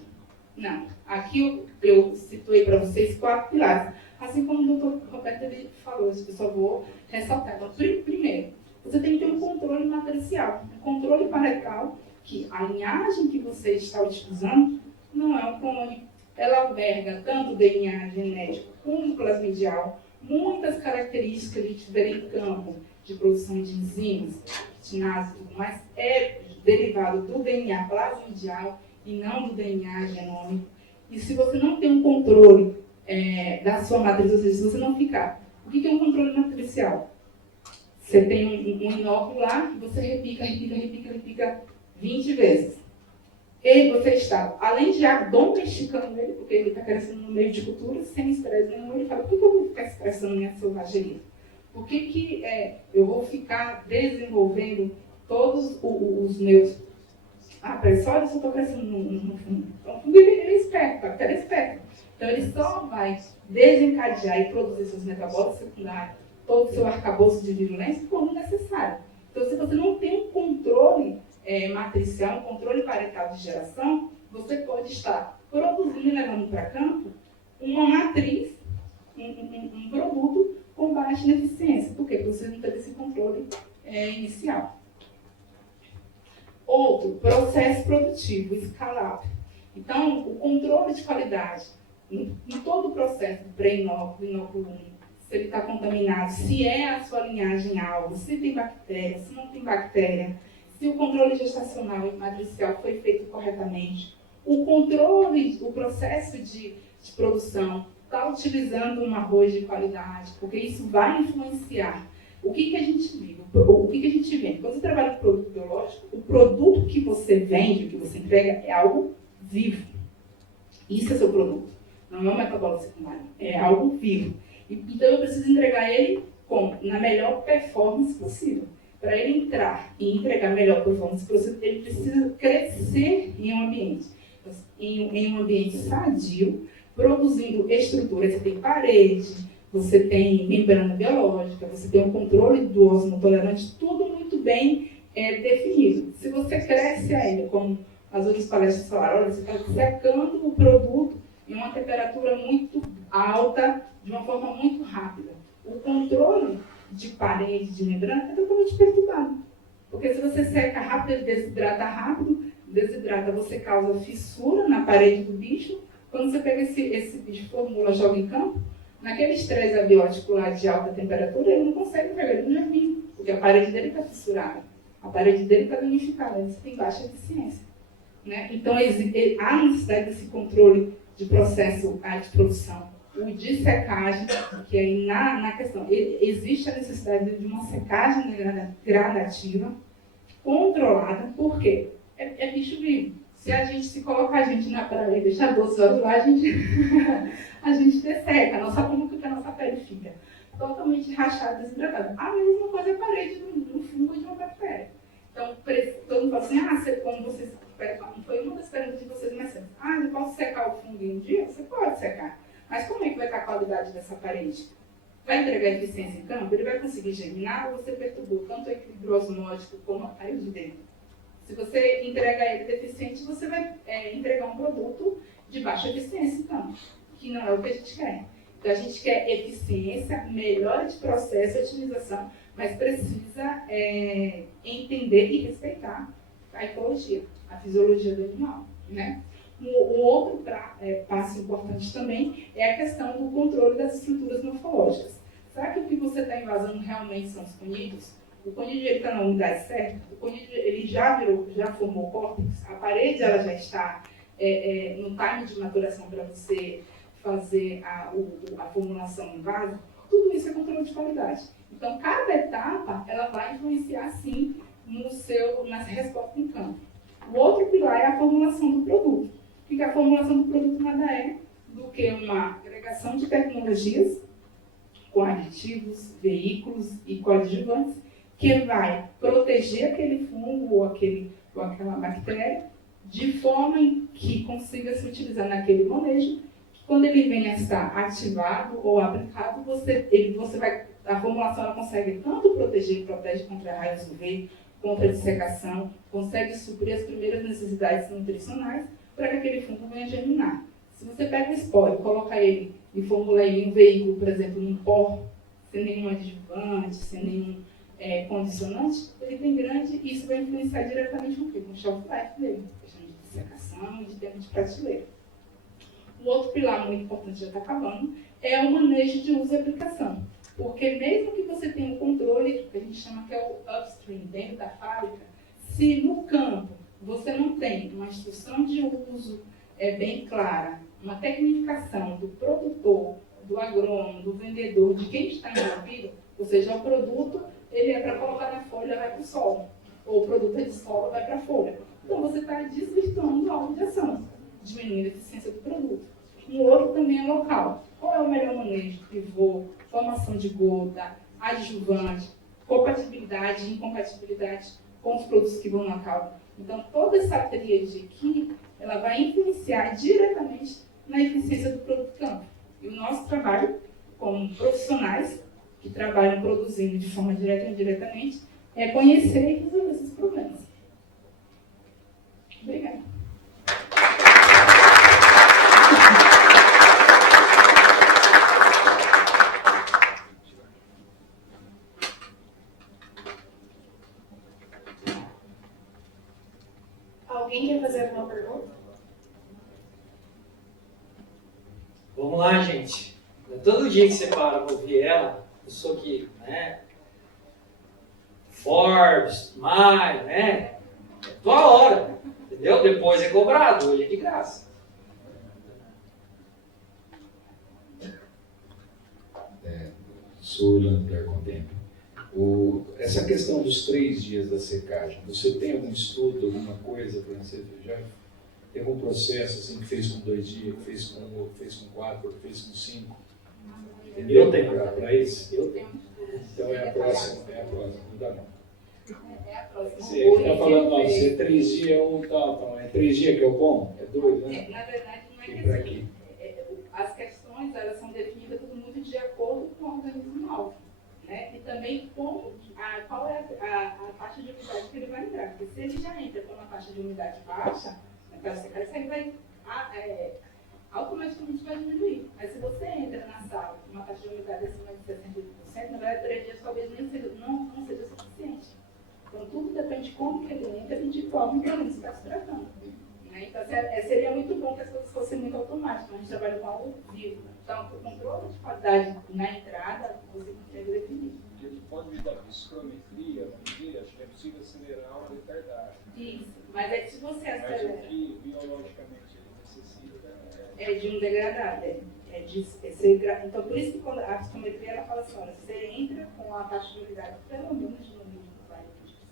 Não. Aqui eu situei para vocês 4 pilares. Assim como o doutor Roberto ele falou, eu só vou ressaltar. Então, primeiro, você tem que ter um controle matricial, um controle parental, que a linhagem que você está utilizando não é um clone. Ela alberga tanto DNA genético como plasmidial, muitas características que a gente vê em campo de produção de enzimas, quitinase e tudo mais, é derivado do DNA plasmidial e não do DNA genômico. E se você não tem um controle da sua matriz, ou seja, se você não ficar... O que é um controle matricial? Você tem um inóculo lá que você repica 20 vezes. E você está, além de domesticando ele, porque ele está crescendo no meio de cultura, sem estresse nenhum, ele fala, por que eu vou ficar estressando minha selvageria? Por que eu vou ficar desenvolvendo todos os meus... peraí, só eu estou crescendo no fundo. Então, o fundo ele é esperto, a bactéria é esperta. Então, ele só vai desencadear e produzir seus metabólicos secundários, todo o seu arcabouço de virulência, quando necessário. Então, se você não tem um controle matricial, um controle parental de geração, você pode estar produzindo e levando para campo uma matriz, um produto com baixa ineficiência. Por quê? Porque você não teve esse controle inicial. Outro, processo produtivo, escalável. Então, o controle de qualidade em todo o processo do pré-inóculo, inóculo 1, se ele está contaminado, se é a sua linhagem alvo, se tem bactéria, se não tem bactéria, se o controle gestacional e matricial foi feito corretamente, o controle, o processo de produção, está utilizando um arroz de qualidade, porque isso vai influenciar. O que a gente vive? O que a gente vende? Quando você trabalha com produto biológico, o produto que você vende, que você entrega, é algo vivo. Isso é seu produto. Não é um metabólico secundário. É algo vivo. Então eu preciso entregar ele na melhor performance possível. Para ele entrar e entregar a melhor performance possível, ele precisa crescer em um ambiente. Em um ambiente sadio, produzindo estruturas. Você tem parede, você tem membrana biológica, você tem um controle do osmotolerante, tudo muito bem definido. Se você cresce ainda, como as outras palestras falaram, olha, você está secando o produto em uma temperatura muito alta, de uma forma muito rápida. O controle de parede, de membrana, é totalmente perturbado. Porque se você seca rápido, ele desidrata, você causa fissura na parede do bicho. Quando você pega esse bicho, formula, joga em campo, naquele estresse abiótico lá de alta temperatura, ele não consegue pegar ele no germinho, porque a parede dele está fissurada, a parede dele está danificada, ele tem baixa eficiência. Né? Então, há necessidade desse controle de processo de produção. O de secagem, que aí na questão, existe a necessidade de uma secagem gradativa, controlada, por quê? É bicho vivo. Se a gente colocar a gente na praia e deixar 12 horas lá, a gente desseca, como que a nossa pele fica? Totalmente rachada, desidratada. A mesma coisa é a parede do fungo de uma bactéria. Então, todo mundo fala assim, como vocês... Foi uma das perguntas de vocês mais cedo. Eu posso secar o fungo em um dia? Você pode secar. Mas como é que vai estar a qualidade dessa parede? Vai entregar eficiência em campo? Ele vai conseguir germinar ou você perturbou tanto o equilíbrio osmótico como a parede de dentro? Se você entrega ele deficiente, você vai entregar um produto de baixa eficiência em campo, que não é o que a gente quer. Então, a gente quer eficiência, melhora de processo, otimização, mas precisa entender e respeitar a ecologia, a fisiologia do animal, né? Um outro passo importante também é a questão do controle das estruturas morfológicas. Será que o que você está invasando realmente são os conídeos? O conídeo está na umidade certa? O conídeo ele já formou córtex? A parede ela já está no time de maturação para você fazer a formulação em vaso? Tudo isso é controle de qualidade. Então, cada etapa ela vai influenciar, sim, na resposta em campo. O outro pilar é a formulação do produto. e que a formulação do produto nada é do que uma agregação de tecnologias com aditivos, veículos e coadjuvantes que vai proteger aquele fungo ou aquela bactéria de forma em que consiga se utilizar naquele manejo, que quando ele venha a estar ativado ou aplicado, a formulação ela consegue tanto protege contra raios UV, contra dissecação, consegue suprir as primeiras necessidades nutricionais para que aquele fungo venha germinar. Se você pega o esporo, coloca ele e formula ele em um veículo, por exemplo, num pó, sem nenhum adjuvante, sem nenhum condicionante, ele tem grande, e isso vai influenciar diretamente no quê? No shelf life dele, questão de dissecação e de tempo de prateleira. O outro pilar muito importante, já está acabando, é o manejo de uso e aplicação. Porque mesmo que você tenha um controle, que a gente chama que é o upstream, dentro da fábrica, se no campo você não tem uma instrução de uso bem clara, uma tecnificação do produtor, do agrônomo, do vendedor, de quem está envolvido, ou seja, o produto ele é para colocar na folha, vai para o solo, ou o produto é de solo, vai para a folha. Então você está desvirtuando o alvo de ação, diminuindo a eficiência do produto. Um outro também é local. Qual é o melhor manejo? Pivô, formação de gota, adjuvante, compatibilidade e incompatibilidade com os produtos que vão na calda. Então, toda essa tríade aqui, ela vai influenciar diretamente na eficiência do produto campo. E o nosso trabalho, como profissionais que trabalham produzindo de forma direta ou indiretamente, é conhecer e resolver esses problemas. Obrigada. Alguém quer fazer alguma pergunta? Vamos lá, gente. Todo dia que você para para ouvir ela, pessoa que, Forbes, mais, é tua hora, entendeu? Depois é cobrado, hoje é de graça. Sou Orlando da Arcontempo. Essa questão dos 3 dias da secagem, você tem algum estudo, alguma coisa para você já? Tem algum processo assim que fez com 2 dias, que fez com 1, que fez com 4, que fez com 5? Entendeu? Eu tenho. Para isso? Eu tenho. Então é a próxima, não dá não. É a próxima. Você está falando, não, você 3 dias é um tal, é 3 dias que é o bom? É 2, né? Na verdade, não é E que para assim, aqui? as questões elas são definidas tudo muito de acordo com o organismo alvo, né? E também qual é a taxa de umidade que ele vai entrar. Porque se ele já entra com uma taxa de umidade baixa, então isso aí vai automaticamente vai diminuir. Mas se você entra na sala com uma taxa de umidade acima de 68%, na verdade 3 dias talvez não seja suficiente. Então tudo depende de como que ele entra e de qual microorganismo está se tratando. Então, seria muito bom que as coisas fossem muito automáticas, a gente trabalha com algo vivo. Então, o controle de qualidade na entrada, você consegue definir. Do ponto de vista da psicometria, vamos dizer, acho que é possível acelerar o retardário. Isso, mas é que se você acelera... Mas o que biologicamente ele necessita é de um degradado. Então, por isso que quando a psicometria ela fala assim, olha, você entra com a taxa de umidade pelo menos no mínimo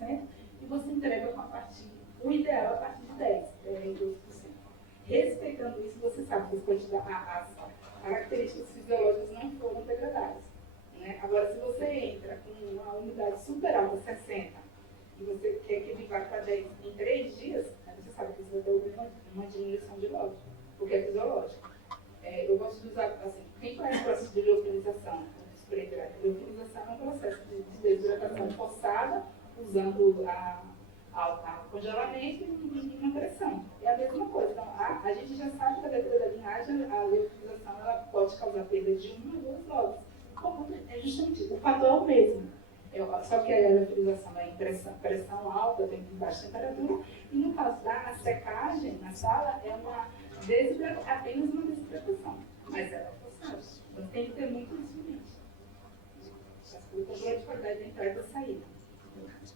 20%, e você entrega com a partir, o ideal é a partir de 10%, 12%. Respeitando isso, você sabe que as características fisiológicas não foram degradadas. Né? Agora, se você entra com uma umidade super alta, 60%, e você quer que ele vá para 10% em 3 dias, aí você sabe que você vai ter uma diminuição de lote, porque é fisiológico. Eu gosto de usar, assim, quem conhece o processo de liofilização? Liofilização é um processo de desidratação forçada, usando a congelamento e uma pressão. É a mesma coisa. Então, a gente já sabe que a leitura da linhagem, a liofilização, ela pode causar perda de 1 a 2 lotes. É justamente isso. O fator é o mesmo. Só que a liofilização é em pressão alta, tem baixa temperatura, e no caso da secagem na sala, é apenas uma desidratação. Mas ela é forçada. Então tem que ter muito isso em mente. O controle de qualidade da entrada e da saída.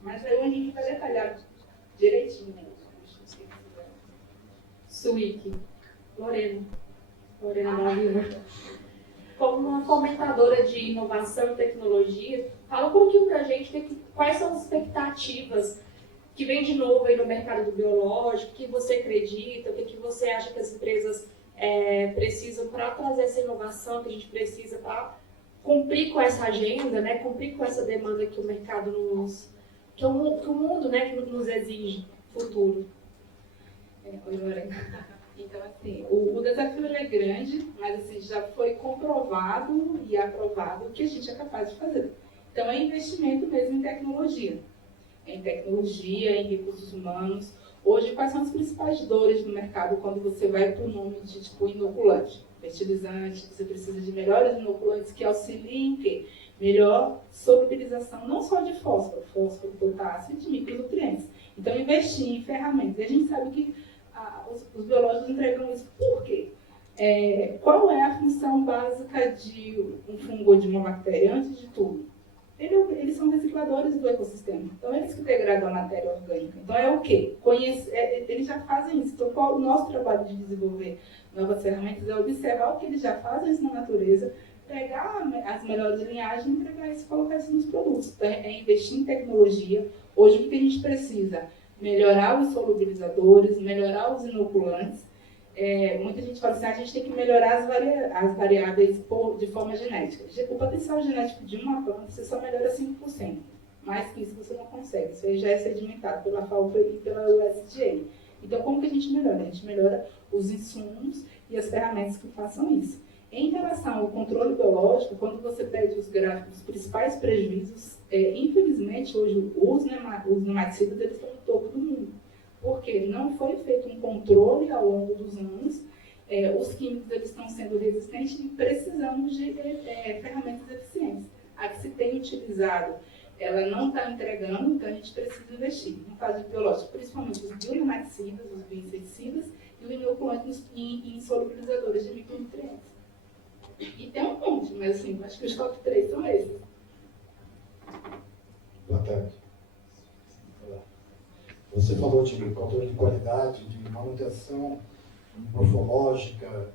Mas aí o Henrique vai detalhar direitinho. Suíque. Lorena Malviva. Como uma fomentadora de inovação e tecnologia, fala um pouquinho pra gente quais são as expectativas que vem de novo aí no mercado do biológico, o que você acredita, o que você acha que as empresas precisam para trazer essa inovação que a gente precisa para cumprir com essa agenda, né, cumprir com essa demanda que o mercado que o mundo, né, que nos exige futuro. Oi, Lorena. Então, assim, o desafio é grande, mas assim, já foi comprovado e aprovado o que a gente é capaz de fazer. Então, é investimento mesmo em tecnologia. Em recursos humanos. Hoje, quais são as principais dores no mercado quando você vai para o nome de tipo inoculante, fertilizante? Você precisa de melhores inoculantes que auxiliem em quê? Melhor solubilização, não só de fósforo, potássio e de micronutrientes. Então, investir em ferramentas. E a gente sabe que os biológicos entregam isso. Por quê? Qual é a função básica de um fungo ou de uma bactéria? Antes de tudo, eles são recicladores do ecossistema. Então, eles que degradam a matéria orgânica. Então, é o quê? Eles já fazem isso. Então, qual o nosso trabalho de desenvolver novas ferramentas é observar o que eles já fazem isso na natureza, pegar as melhores linhagens, entregar isso e colocar isso nos produtos. Então, é investir em tecnologia. Hoje, o que a gente precisa? Melhorar os solubilizadores, melhorar os inoculantes. Muita gente fala assim, a gente tem que melhorar as variáveis de forma genética. O potencial genético de uma planta você só melhora 5%. Mais que isso você não consegue. Isso aí já é sedimentado pela FAO e pela USDA. Então, como que a gente melhora? A gente melhora os insumos e as ferramentas que façam isso. Em relação ao controle biológico, quando você pede os gráficos, os principais prejuízos, infelizmente, hoje os nematicidas eles estão no topo do mundo. Porque não foi feito um controle ao longo dos anos, os químicos eles estão sendo resistentes e precisamos de ferramentas eficientes. A que se tem utilizado, ela não está entregando, então a gente precisa investir. No caso de biológico, principalmente os bionematicidas, os bioinseticidas e o inoculante em solubilizadores de micronutrientes. E tem um monte, mas assim, acho que os top 3 são esses. Boa tarde. Você falou de controle de qualidade, de manutenção morfológica,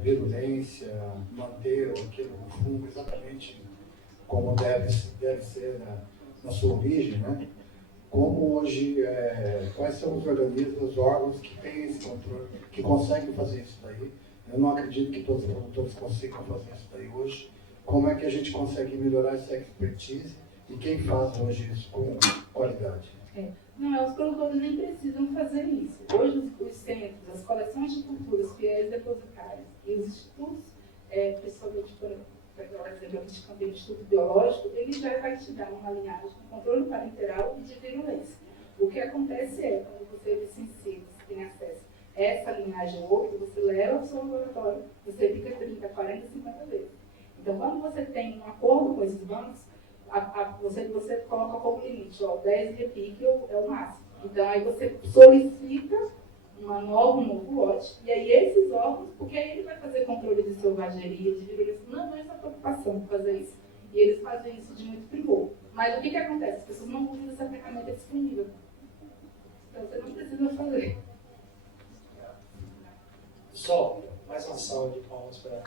virulência, manter aquele fungo exatamente como deve ser na sua origem, né? Como hoje, quais são os organismos, os órgãos que têm esse controle, que conseguem fazer isso daí? Eu não acredito que todos os produtores consigam fazer isso daí hoje. Como é que a gente consegue melhorar essa expertise e quem faz hoje isso com qualidade? Não, os produtores nem precisam fazer isso. Hoje, os centros, as coleções de culturas, fiéis depositários e os institutos, principalmente, por exemplo, aqui de Campinas, Instituto Biológico, ele já vai te dar uma linhagem de controle parenteral e de virulência. O que acontece quando você licencia, você tem acesso a essa linhagem ou outra, você leva para o seu laboratório, você fica 30, 40, 50 vezes. Então, quando você tem um acordo com esses bancos, você coloca como limite, 10 repique é o máximo. Então, aí você solicita um novo lote, e aí esses órgãos, porque aí ele vai fazer controle de selvageria, de virulência, não é essa preocupação de fazer isso. E eles fazem isso de muito primor. Mas o que acontece? As pessoas não usam essa ferramenta disponível. Então, você não precisa fazer. Só, mais uma salva de palmas para